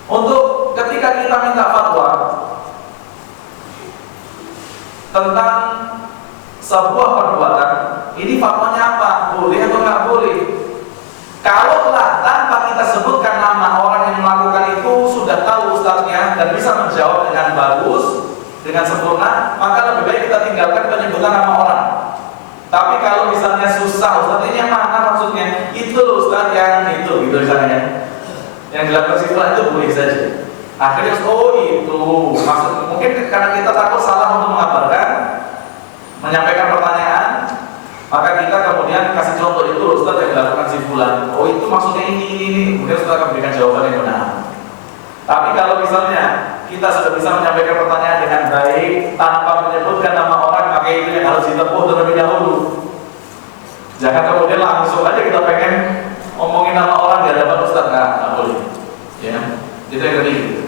Untuk ketika kita minta fatwa tentang sebuah perbuatan, ini fatwanya apa? Boleh atau nggak boleh? Kalaulah tanpa kita sebutkan nama orang yang melakukan itu sudah tahu ustaznya dan bisa menjawab dengan bagus, dengan sempurna, maka lebih baik kita tinggalkan penyebutan nama orang. Tapi kalau misalnya susah, ustaz ini yang mana maksudnya? Itu ustaz yang itu, gitu misalnya. Yang dilakukan sifulan itu boleh saja. Akhirnya oh itu maksud, mungkin karena kita takut salah untuk mengabarkan, menyampaikan pertanyaan, maka kita kemudian kasih contoh itu ustaz yang dilakukan sifulan. Oh itu maksudnya ini. Kemudian ustaz akan memberikan jawaban yang benar. Tapi kalau misalnya kita sudah bisa menyampaikan pertanyaan dengan baik tanpa menyebutkan nama orang, maka itu yang harus ditempuh terlebih dahulu. Jangan kemudian langsung aja kita pengen ngomongin nama orang di hadapan ustaz, nggak boleh. Ya, itu yang ketiga.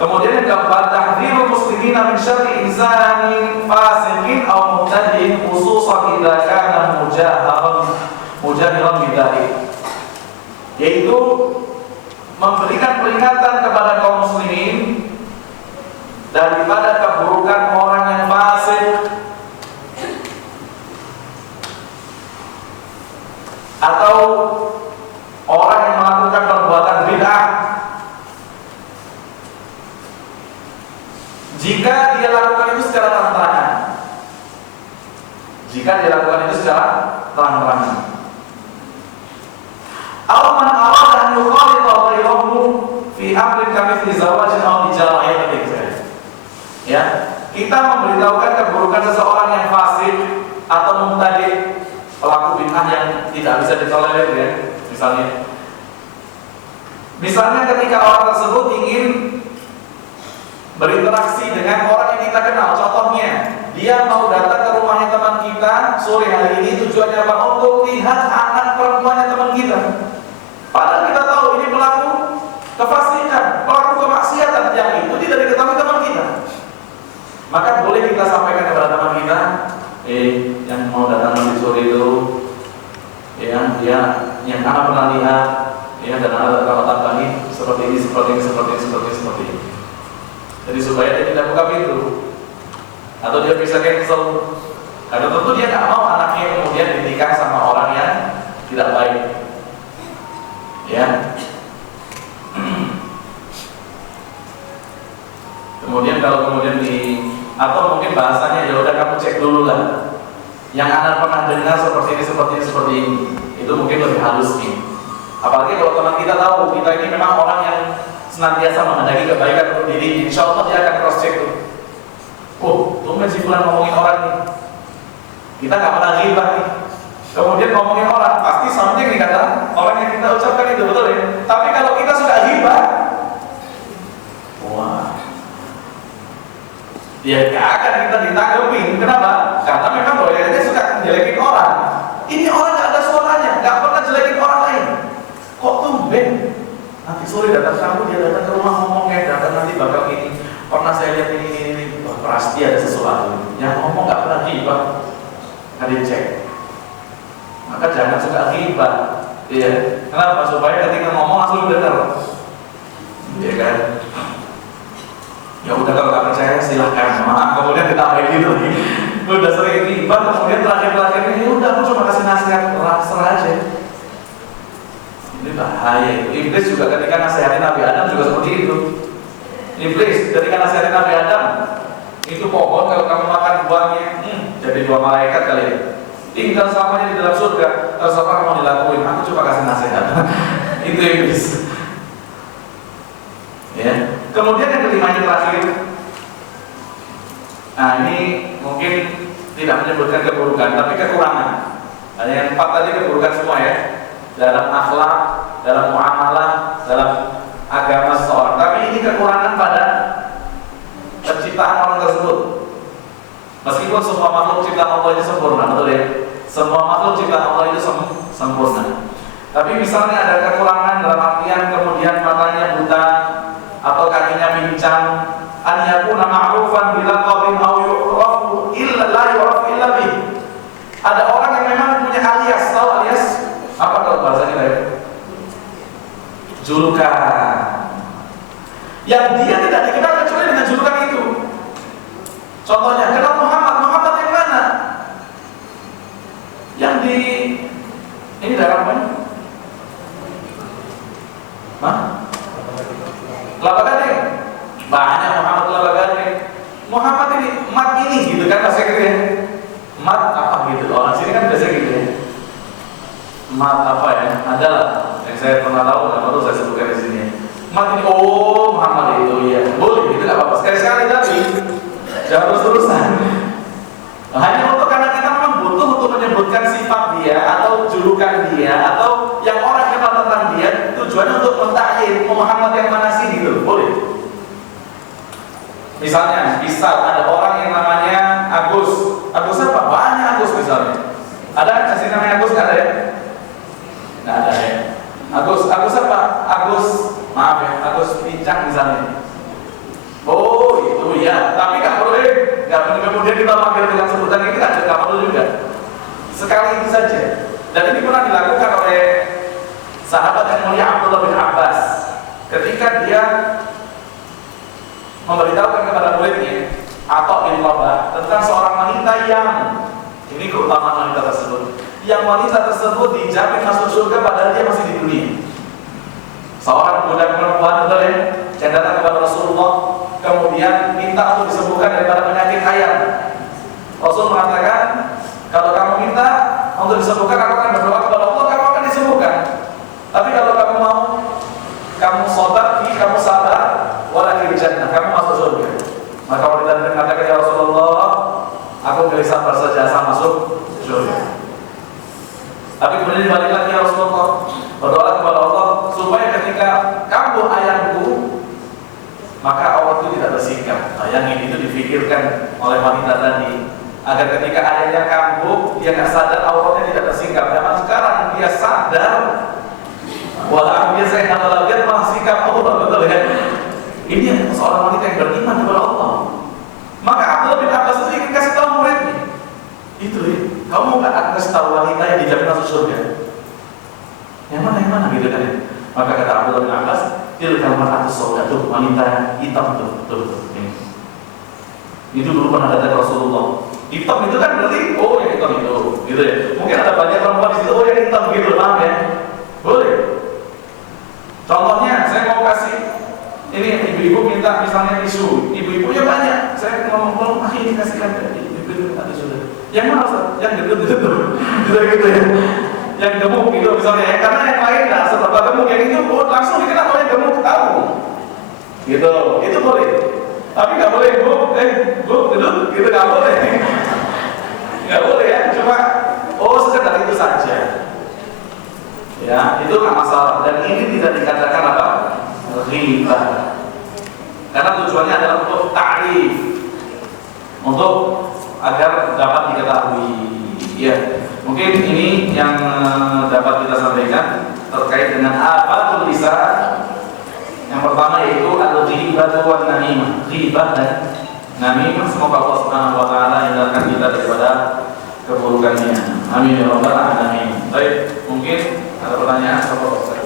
Kemudian yang keempat, tahdzirul muslimina min syarri insanin fasiqin aw mubtadi'in khususan idza kana mujahiran bidzalik. Yaitu memberikan peringatan kepada kaum muslimin daripada keburukan orang yang fasik atau orang yang melakukan perbuatan bid'ah jika dia lakukan itu secara terang-terangan. Jika dia lakukan itu secara terang-terangan. Aw man arada an yukhalita ghayrahu fi amrin kamithli zawajin aw tijarah. Ya, kita memberitahukan keburukan seseorang yang fasik atau mubtadi', pelaku bid'ah yang tidak bisa ditolerir ya. Misalnya ketika orang tersebut ingin berinteraksi dengan orang yang kita kenal, contohnya dia mau datang ke rumahnya teman kita sore hari ini, tujuannya apa? Untuk lihat anak perempuannya teman kita. Padahal kita tahu ini pelaku kefasikan, pelaku kemaksiatan yang itu tidak diketahui teman kita. Maka boleh kita sampaikan kepada teman kita, yang mau datang nanti sore itu, ya, dia yang anak pernah lihat, ya, dan anak kalau tambahin seperti ini. Jadi supaya dia tidak buka pintu, atau dia bisa cancel. Karena tentu dia nggak mau anaknya kemudian dinikah sama orang yang tidak baik. Ya. Kemudian kalau kemudian atau mungkin bahasanya ya udah kamu cek dulu lah. Yang anak pernah dengar seperti ini. Itu mungkin lebih halus nih. Apalagi kalau teman kita tahu kita ini memang orang yang senantiasa menghendaki kebaikan untuk diri, insya Allah dia akan cross check tuh. Oh, tumben si fulan ngomongin orang nih. Kita nggak pernah ghibah nih. Kemudian ngomongin orang, pasti something nih kata orang yang kita ucapkan itu, betul ya? Tapi kalau kita sudah ghibah, wah, ya nggak akan kita ditanggepin. Kenapa? Karena memang doyannya suka jelekin orang. Ini orang nggak ada suaranya, nggak pernah jelekin orang lain. Kok tumben? Nanti sore datang kamu, dia datang ke rumah ngomongnya, datang nanti bakal ini. Pernah saya lihat ini. Wah, pasti ada sesuatu. Yang ngomong nggak pernah ghibah, nggak dicek. Maka jangan suka ghibah, ya. Kenapa? Supaya ketika ngomong langsung dengar, ya kan? Ya udah kalau nggak percaya silahkan, maaf. Kemudian ditambahin gitu, udah sering ghibah, kemudian terakhir ini, ya udah aku cuma kasih nasihat, serah aja. Ini bahaya itu. Iblis juga ketika nasihatin Nabi Adam juga seperti itu. Iblis ketika nasihatin Nabi Adam, itu pohon kalau kamu makan buahnya, jadi 2 malaikat kali ya. Tinggal selamanya di dalam surga. Terserah mau dilakuin. Aku coba kasih nasihat. Itu iblis. Ya. Kemudian yang kelima yang terakhir. Nah ini mungkin tidak menyebutkan keburukan, tapi kekurangan. Nah, yang 4 tadi keburukan semua ya. Dalam akhlak, dalam muamalah, dalam agama seseorang. Tapi ini kekurangan pada penciptaan orang tersebut. Meskipun semua makhluk ciptaan Allah itu sempurna, betul ya? Semua makhluk ciptaan Allah itu sempurna. Tapi misalnya ada kekurangan dalam artian kemudian matanya buta atau kakinya pincang, an yakuna ma'rufan bila qawmin aw yu'rafu illa la yu'raf illa bih. Ada orang yang memang punya alias, tahu alias? Apa kalau bahasa kita ya? Julukan. Yang dia tidak dikenal kecuali dengan julukan itu. Contohnya, kenal Muhammad yang mana? Yang di ini daerah mana? Hah? Kelapa Gading. Banyak Muhammad Kelapa Gading. Muhammad ini, mat ini gitu kan bahasa gitu ya. Mat apa gitu? Orang sini kan biasa gitu ya. Mat apa ya? Adalah yang saya pernah tahu, nggak perlu saya sebutkan di sini. Mat ini, oh Muhammad itu ya, boleh gitu nggak apa-apa. Sekali-sekali tapi jangan terus-terusan. Hanya untuk karena kita memang butuh untuk menyebutkan sifat dia atau julukan dia atau yang orang kenal tentang dia, tujuannya untuk mentakyin Muhammad yang mana sih gitu, boleh. Misalnya, ada orang yang namanya Agus. Agus apa? Banyak Agus misalnya. Ada kasih namanya Agus nggak ada ya? Nggak ada ya. Agus apa? Agus, maaf ya, Agus pincang misalnya. Oh itu ya, tapi nggak perlu nggak perlu kemudian kita panggil dengan sebutan itu nggak perlu juga. Sekali itu saja. Dan ini pernah dilakukan oleh sahabat yang mulia Abdullah bin Abbas ketika dia memberitahukan kepada muridnya atau bin Rabah tentang seorang wanita yang ini keutamaan wanita tersebut. Yang wanita tersebut dijamin masuk surga padahal dia masih di dunia. Seorang budak perempuan yang datang kepada Rasulullah kemudian minta untuk disembuhkan daripada penyakit ayam. Rasul mengatakan, kalau kamu minta untuk disembuhkan, aku akan berdoa kepada Allah, kamu akan disembuhkan. Tapi kalau kamu mau, kamu sabar, walakin jannah, kamu masuk surga. Maka wanita tadi mengatakan, ya Rasulullah, aku beri sabar saja asal masuk surga. Tapi kemudian dibalik lagi ya Rasulullah, berdoa kepada Allah supaya ketika kambuh ayamku, maka Allah itu tidak bersikap. Nah, yang ini itu difikirkan oleh wanita tadi, agar ketika ayamnya kambuh, dia nggak sadar Allahnya tidak bersikap. Zaman sekarang dia sadar, walau dia sehat walafiat malah sikap Allah, betul ya? Ini seorang wanita yang beriman kepada Allah. Maka Abdullah bin Abbas itu ingin kasih tahu muridnya, itu ya, kamu nggak akan kasih tahu wanita yang dijamin masuk surga. Yang mana gitu kan? Maka kata Abdullah bin Abbas, tilkal mar'atu saudatu, wanita hitam tuh. Itu dulu pernah datang Rasulullah. Hitam itu kan berarti oh yang hitam itu, gitu ya. Mungkin ada banyak perempuan di situ oh yang hitam gitu, paham ya? Boleh. Contohnya saya mau kasih ini ibu-ibu minta misalnya tisu, ibu-ibunya banyak. Saya ngomong ini kasihkan ibu-ibu minta tisu. Yang mana Ustaz? Yang gendut gitu ya. Yang gemuk gitu misalnya ya. Karena yang lain nggak seberapa gemuk, yang itu langsung dikenal oleh gemuk tahu. Gitu, itu boleh. Tapi nggak boleh bu gendut gitu nggak boleh. Nggak boleh ya. Cuma sekedar itu saja. Ya, itu nggak masalah. Dan ini tidak dikatakan apa? Ghibah. Karena tujuannya adalah untuk ta'rif, untuk agar dapat diketahui. Ya, mungkin ini yang dapat kita sampaikan terkait dengan apa tulisan. Yang pertama yaitu al-ghibah wan namimah. Ghibah dan namimah, semoga Allah Subhanahu wa taala hindarkan kita daripada keburukannya. Amin ya rabbal alamin. Baik, mungkin ada pertanyaan sama Ustaz.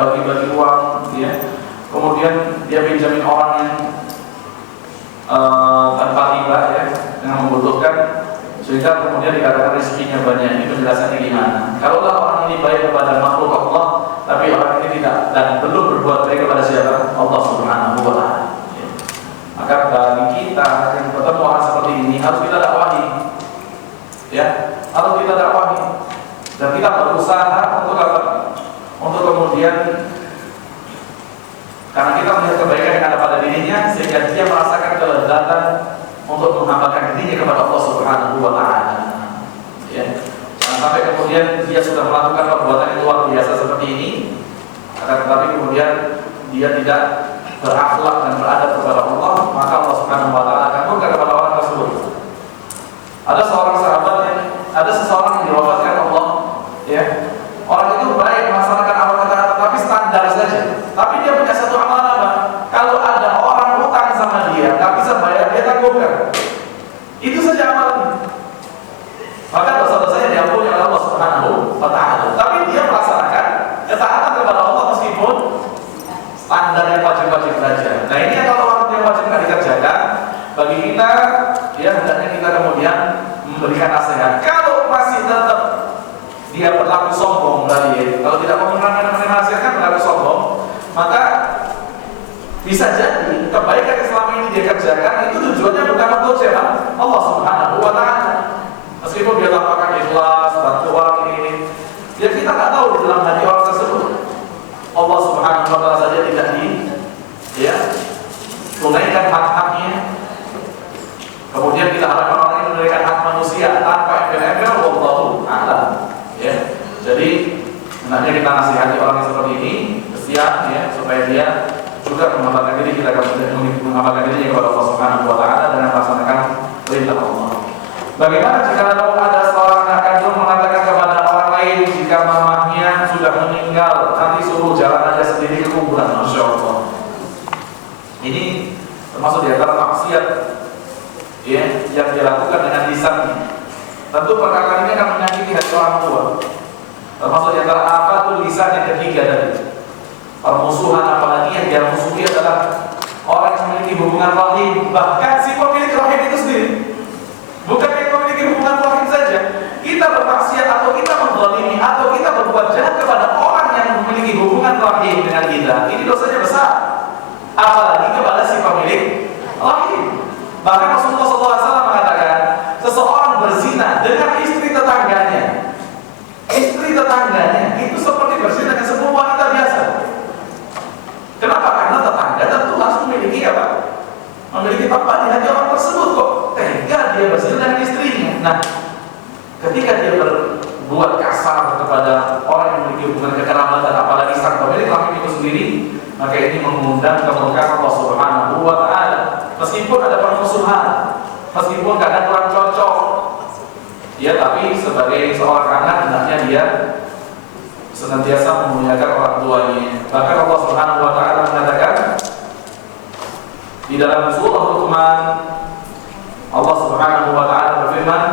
bagi-bagi uang, ya. Kemudian dia pinjamin orang yang tanpa riba, ya, yang membutuhkan, sehingga kemudian dikatakan rezekinya banyak. Ini penjelasannya gimana? Kalau orang ini baik kepada makhluk Allah, tapi orang ini tidak dan belum berbuat baik kepada siapa? Allah Subhanahu wa Ta'ala. Ya. Maka bagi kita yang bertemu orang seperti ini harus kita dakwahi, ya, harus kita dakwahi, dan kita berusaha untuk apa? Untuk kemudian, karena kita melihat kebaikan yang ada pada dirinya, sehingga dia merasakan kelezatan untuk menghambakan dirinya kepada Allah Subhanahu wa Ta'ala. Ya. Jangan sampai kemudian dia sudah melakukan perbuatan yang luar biasa seperti ini, akan tetapi kemudian dia tidak berakhlak dan beradab kepada Allah, maka Allah Subhanahu wa Ta'ala akan murka kepada orang tersebut. Ada seorang sahabat ada seseorang yang diwafatkan Allah, ya. Orang itu baik melaksanakan amal ketaatan, tapi standar saja. Tapi dia punya satu amalan apa? Kalau ada orang utang sama dia, nggak bisa bayar, dia tangguhkan. Itu saja amalannya. Maka dosa-dosanya diampuni oleh Allah Subhanahu wa Ta'ala. Tapi dia melaksanakan ketaatan kepada Allah meskipun standarnya wajib-wajib saja. Nah ini kalau orang yang wajib nggak dikerjakan, bagi kita, ya hendaknya kita kemudian memberikan nasihat. Kalau masih tetap dia berlaku sombong tadi, kalau tidak mau menerima nasihat berlaku sombong, maka bisa jadi kebaikan yang selama ini dia kerjakan itu tujuannya bukan untuk siapa? Allah Subhanahu wa Ta'ala. Meskipun dia tampakkan ikhlas, bantu orang ini, ya kita nggak tahu di dalam hati orang tersebut. Allah Subhanahu wa Ta'ala saja tidak tunaikan hak-haknya. Kemudian kita harapkan orang ini menunaikan hak manusia tanpa embel-embel, wallahu a'lam. Ya, jadi hendaknya kita nasihati orang yang seperti ini, kesian, ya, supaya dia juga menghambakan diri kita menghambakan dirinya kepada Allah Subhanahu wa Ta'ala dengan melaksanakan perintah Allah. Bagaimana jika ada seorang anak kandung mengatakan kepada orang lain jika mamahnya sudah meninggal, nanti suruh jalan aja sendiri ke kuburan? Masya Allah. Ini termasuk di antara maksiat, ya, yang dilakukan dengan lisannya. Tentu perkataan ini akan menyakiti hati orang tua. Termasuk di antara apa tuh lisan yang ketiga tadi. Permusuhan, apalagi yang dia musuhi adalah orang yang memiliki hubungan rahim, bahkan si pemilik rahim itu sendiri. Bukan yang memiliki hubungan rahim saja. Kita bermaksiat atau kita menzalimi atau kita berbuat jahat kepada orang yang memiliki hubungan rahim dengan kita, ini dosanya besar. Apalagi kepada si pemilik rahim. Bahkan Rasulullah SAW mengatakan, seseorang berzina dengan istri tetangganya, itu seperti berzina dengan sebuah wanita biasa. Kenapa? Karena tetangga tentu harus memiliki apa? Memiliki tempat di hati orang tersebut. Kok tega dia berzina dengan istrinya? Nah, ketika dia berbuat kasar kepada orang yang memiliki hubungan kekerabatan, apalagi sang pemilik rahim itu sendiri, maka ini mengundang kemurkaan Allah Subhanahu wa Ta'ala. Meskipun ada permusuhan, meskipun kadang kurang cocok, ya, tapi sebagai seorang anak hendaknya dia senantiasa memuliakan orang tuanya. Bahkan Allah Subhanahu wa Ta'ala mengatakan di dalam surah Luqman, Allah Subhanahu wa Ta'ala berfirman,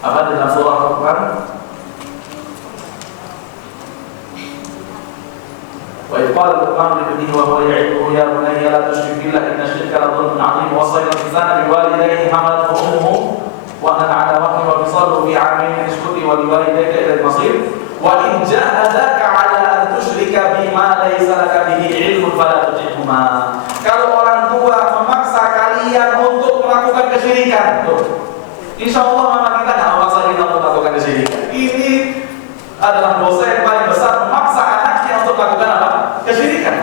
apa dalam surah Luqman? Wa qala Luqman li ibnihi wa huwa ya'iduhu ya bunayya la tushrik billahi inna ash-shirka la dhulmun 'adzim wa wassayna al-insana biwalidayhi hamalathu ummuhu wa ana 'ala wahyi wa fisaluhu fi 'amayn an ishkur li wa liwalidayka ila al-masir wa in jahadaka 'ala an tushrika bima laysa laka bihi 'ilmun fala tuti'huma. Kalau orang tua memaksa kalian untuk melakukan kesyirikan, tuh, insyaallah mama kita enggak memaksa kita untuk melakukan kesyirikan. Ini adalah dosa yang paling besar, memaksa anaknya untuk melakukan apa? Kesyirikan.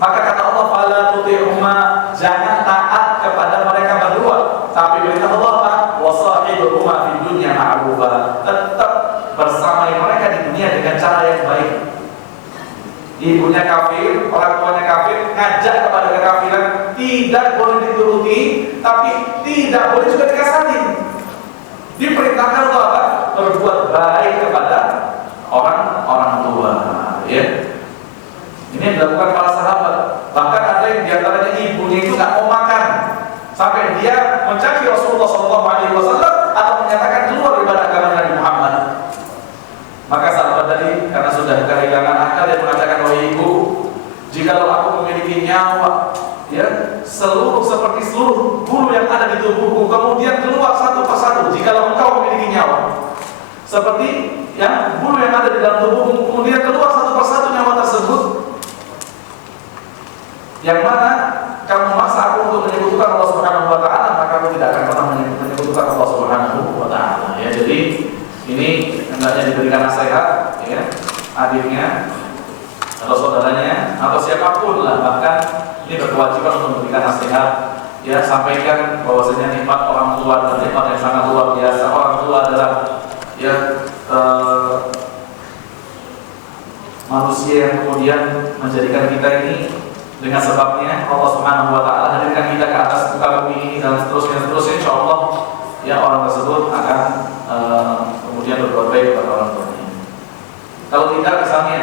Maka kata Allah, fala tuti'huma, jangan taat kepada mereka berdua. Tapi berita Allah apa? Wasahibuhuma fid dunya ma'rufa, tetap bersama mereka di dunia dengan cara yang baik. Ibunya kafir, orang tuanya kafir, ngajak kepada kekafiran, tidak boleh dituruti, tapi tidak boleh juga dikasari. Diperintahkan untuk apa? Berbuat baik kepada orang tua, ya. Ini yang dilakukan para sahabat. Bahkan ada yang diantaranya ibunya itu nggak mau makan, sampai dia mencaci Rasulullah SAW atau menyatakan keluar daripada agama Nabi Muhammad. Maka sahabat tadi karena sudah sudah kehilangan akal dan mengatakan, "Oh ibu, jikalau aku memiliki nyawa, ya seperti seluruh bulu yang ada di tubuhku, kemudian keluar satu persatu. Jikalau engkau memiliki nyawa, seperti yang bulu yang ada di dalam tubuhmu, kemudian keluar satu persatu nyawa tersebut, yang mana kamu maksa aku untuk menyebutkan Allah Subhanahu wa Ta'ala, maka aku tidak akan pernah menyebutkan Allah Subhanahu wa Ta'ala." Ya, jadi ini hendaknya diberikan nasihat, ya, adiknya atau saudaranya atau siapapun lah, bahkan ini berkewajiban untuk memberikan nasihat, ya, sampaikan bahwasanya nikmat orang tua adalah nikmat yang sangat luar biasa. Orang tua adalah, ya, manusia yang kemudian menjadikan kita ini dengan sebabnya Allah Subhanahu wa Ta'ala hadirkan kita ke atas muka bumi ini dan seterusnya. Insyaallah, ya, orang tersebut akan kemudian berbuat baik kepada orang tuanya. Kalau tidak, misalnya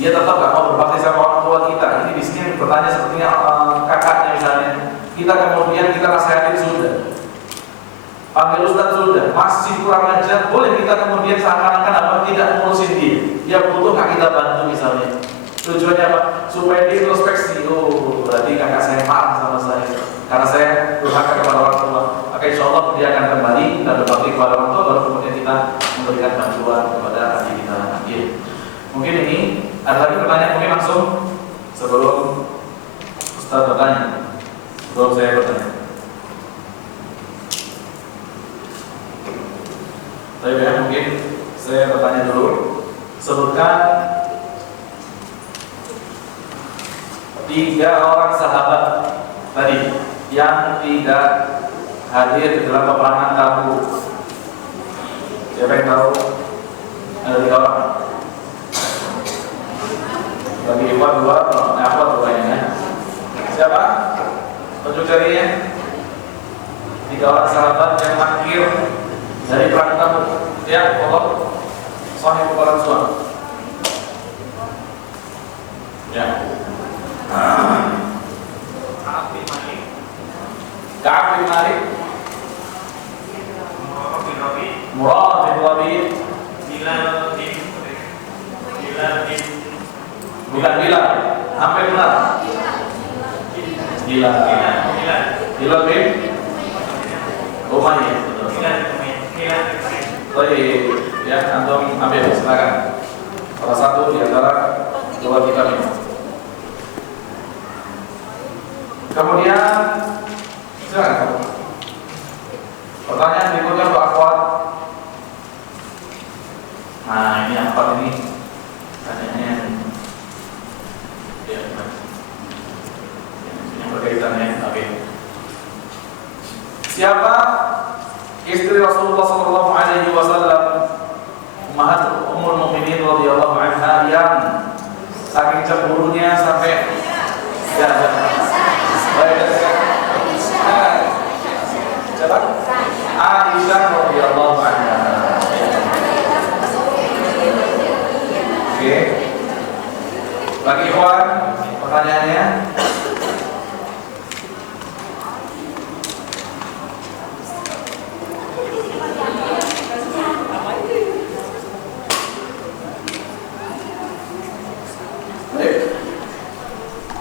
dia tetap gak mau berbakti sama orang tua kita, ini di sini bertanya sepertinya kakaknya misalnya, kita kemudian kita nasihatin sudah, panggil ustaz sudah, masih kurang ajar, boleh kita kemudian seakan-akan apa tidak ngurusin dia butuh gak kita bantu misalnya. Tujuannya apa? Supaya dia introspeksi, oh berarti kakak saya marah sama saya karena saya durhaka kepada orang tua. Maka insyaallah dia akan kembali dan berbakti kepada orang tua, baru kemudian kita memberikan bantuan kepada adik kita. Ya. Mungkin ini ada lagi pertanyaan, mungkin langsung sebelum Ustaz bertanya, sebelum saya bertanya. Baik, ya, mungkin saya bertanya dulu. Sebutkan 3 orang sahabat tadi yang tidak hadir di dalam peperangan Tabuk. Siapa yang tahu? Ada 3 orang. Bagi ikhwan 2, apa 2 ini, ya? Siapa? Tunjuk jarinya. 3 orang sahabat yang akhir dari perang Tabuk. Ya, Allah. Sahih Bukhari Suan. Ya. Ka'ab bin Malik, Murad bin Rabi, Bilal, hampir benar. Bilal bin Umayyah. Baik, ya, antum ambil, silakan. Salah satu di antara 2 kitab ini. Kemudian silakan. Pertanyaan berikutnya untuk akhwat. Nah, ini akhwat ini tanyanya, ya, ini berkaitannya. Oke. Siapa istri Rasulullah SAW, Ummahat Ummul Mukminin radhiyallahu anha, yang saking cemburunya sampai siapa? Aisyah radhiyallahu anha. Oke. Bagi ikhwan, pertanyaannya.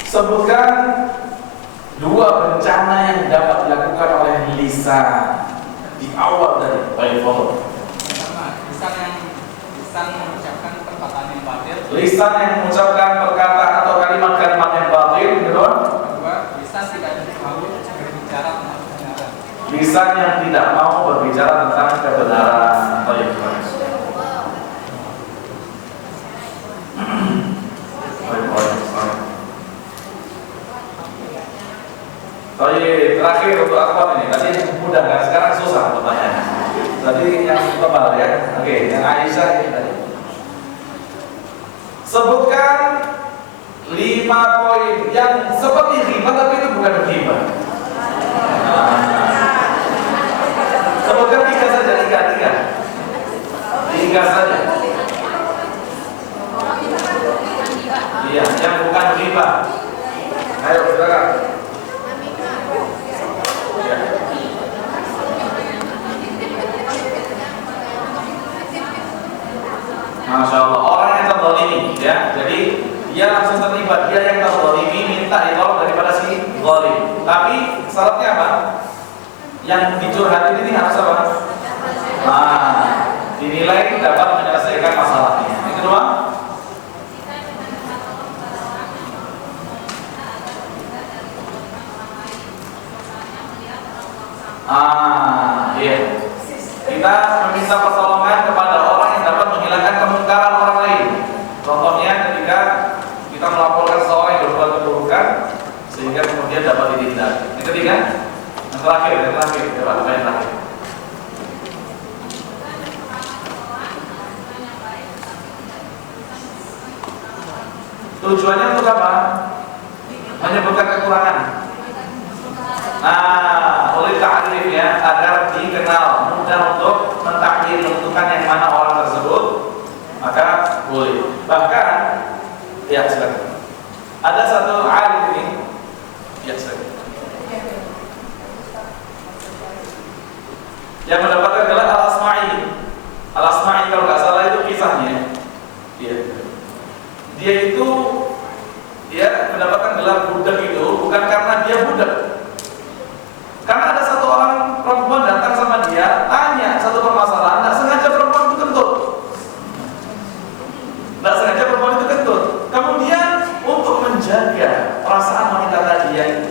Sebutkan 2 bencana yang dapat dilakukan oleh lisan di awal dari baik foto. Lisan yang mengucapkan perkataan atau kalimat-kalimat yang batil, kedua. Lisan tidak mau berbicara tentang kebenaran. Lisan yang tidak mau berbicara tentang kebenaran. Baik. Terakhir untuk akhwat ini, tadi mudah kan, sekarang susah pertanyaannya. Tadi yang tebal ya, oke, yang Aisyah ini tadi. Sebutkan 5 poin yang seperti ghibah tapi itu bukan ghibah. Sebutkan 3 saja, 3 saja. Iya, yang bukan ghibah. Ayo, silakan. Masya Allah, orang yang Syaratnya apa? Yang dicurhatin ini harus apa? Dinilai dapat menyelesaikan masalahnya. Yang kedua, iya. Kita meminta pertolongan kepada orang yang dapat menghilangkan kemungkaran orang lain. Contohnya ketika kita melaporkan seseorang yang berbuat keburukan sehingga kemudian dapat ditindak. Yang ketiga, yang terakhir, coba apa yang terakhir? Tujuannya untuk apa? Menyebutkan kekurangan. Oleh ta'rif ya, agar dikenal, mudah untuk mentakhir, menentukan yang mana orang tersebut, maka boleh. Bahkan, ya silakan. Ada satu alim ini, ya silakan, yang mendapatkan gelar Al-Asma'i. Al-Asma'i kalau nggak salah itu kisahnya. Iya. Dia itu mendapatkan gelar budak itu bukan karena dia budak. Karena ada satu orang perempuan datang sama dia, tanya satu permasalahan, nggak sengaja perempuan itu kentut. Kemudian untuk menjaga perasaan wanita tadi yang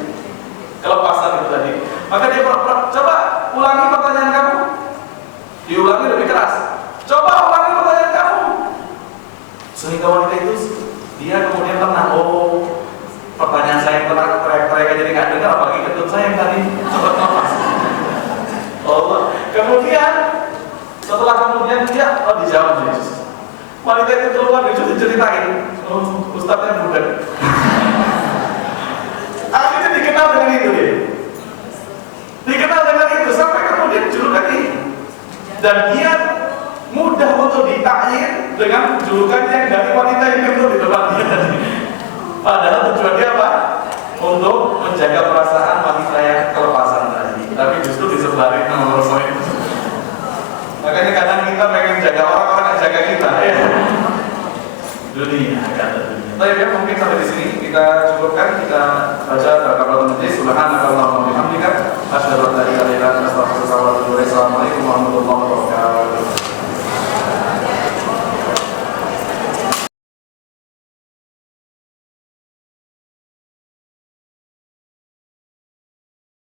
kelepasan itu tadi, maka dia coba ulangi pertanyaan kamu. Diulangi lebih keras. Coba ulangi pertanyaan kamu. Sehingga wanita itu dia kemudian tenang. Oh, pertanyaan saya yang teriak-teriak jadi nggak dengar, apalagi kentut saya yang tadi cepat nafas. Oh, kemudian setelah dia dijawab Yesus. Wanita itu keluar Yesus diceritain. Oh, ustadznya budak. Akhirnya dikenal dengan itu ya. Dikenal dengan itu sampai kemudian julukan ini. Dan dia mudah untuk ditakyin dengan julukan yang dari wanita yang kentut di depan dia tadi. Padahal tujuannya apa? Untuk menjaga perasaan wanita yang kelepasan tadi. Tapi justru disebarin sama Rasul itu. Makanya kadang kita pengen jaga orang yang jaga kita, ya. Dunia, kata dunia. Baik ya, mungkin sampai di sini kita cukupkan. Kita baca beberapa menit. Subhanallah wa bihamdika, asyhadu an la ilaha illa anta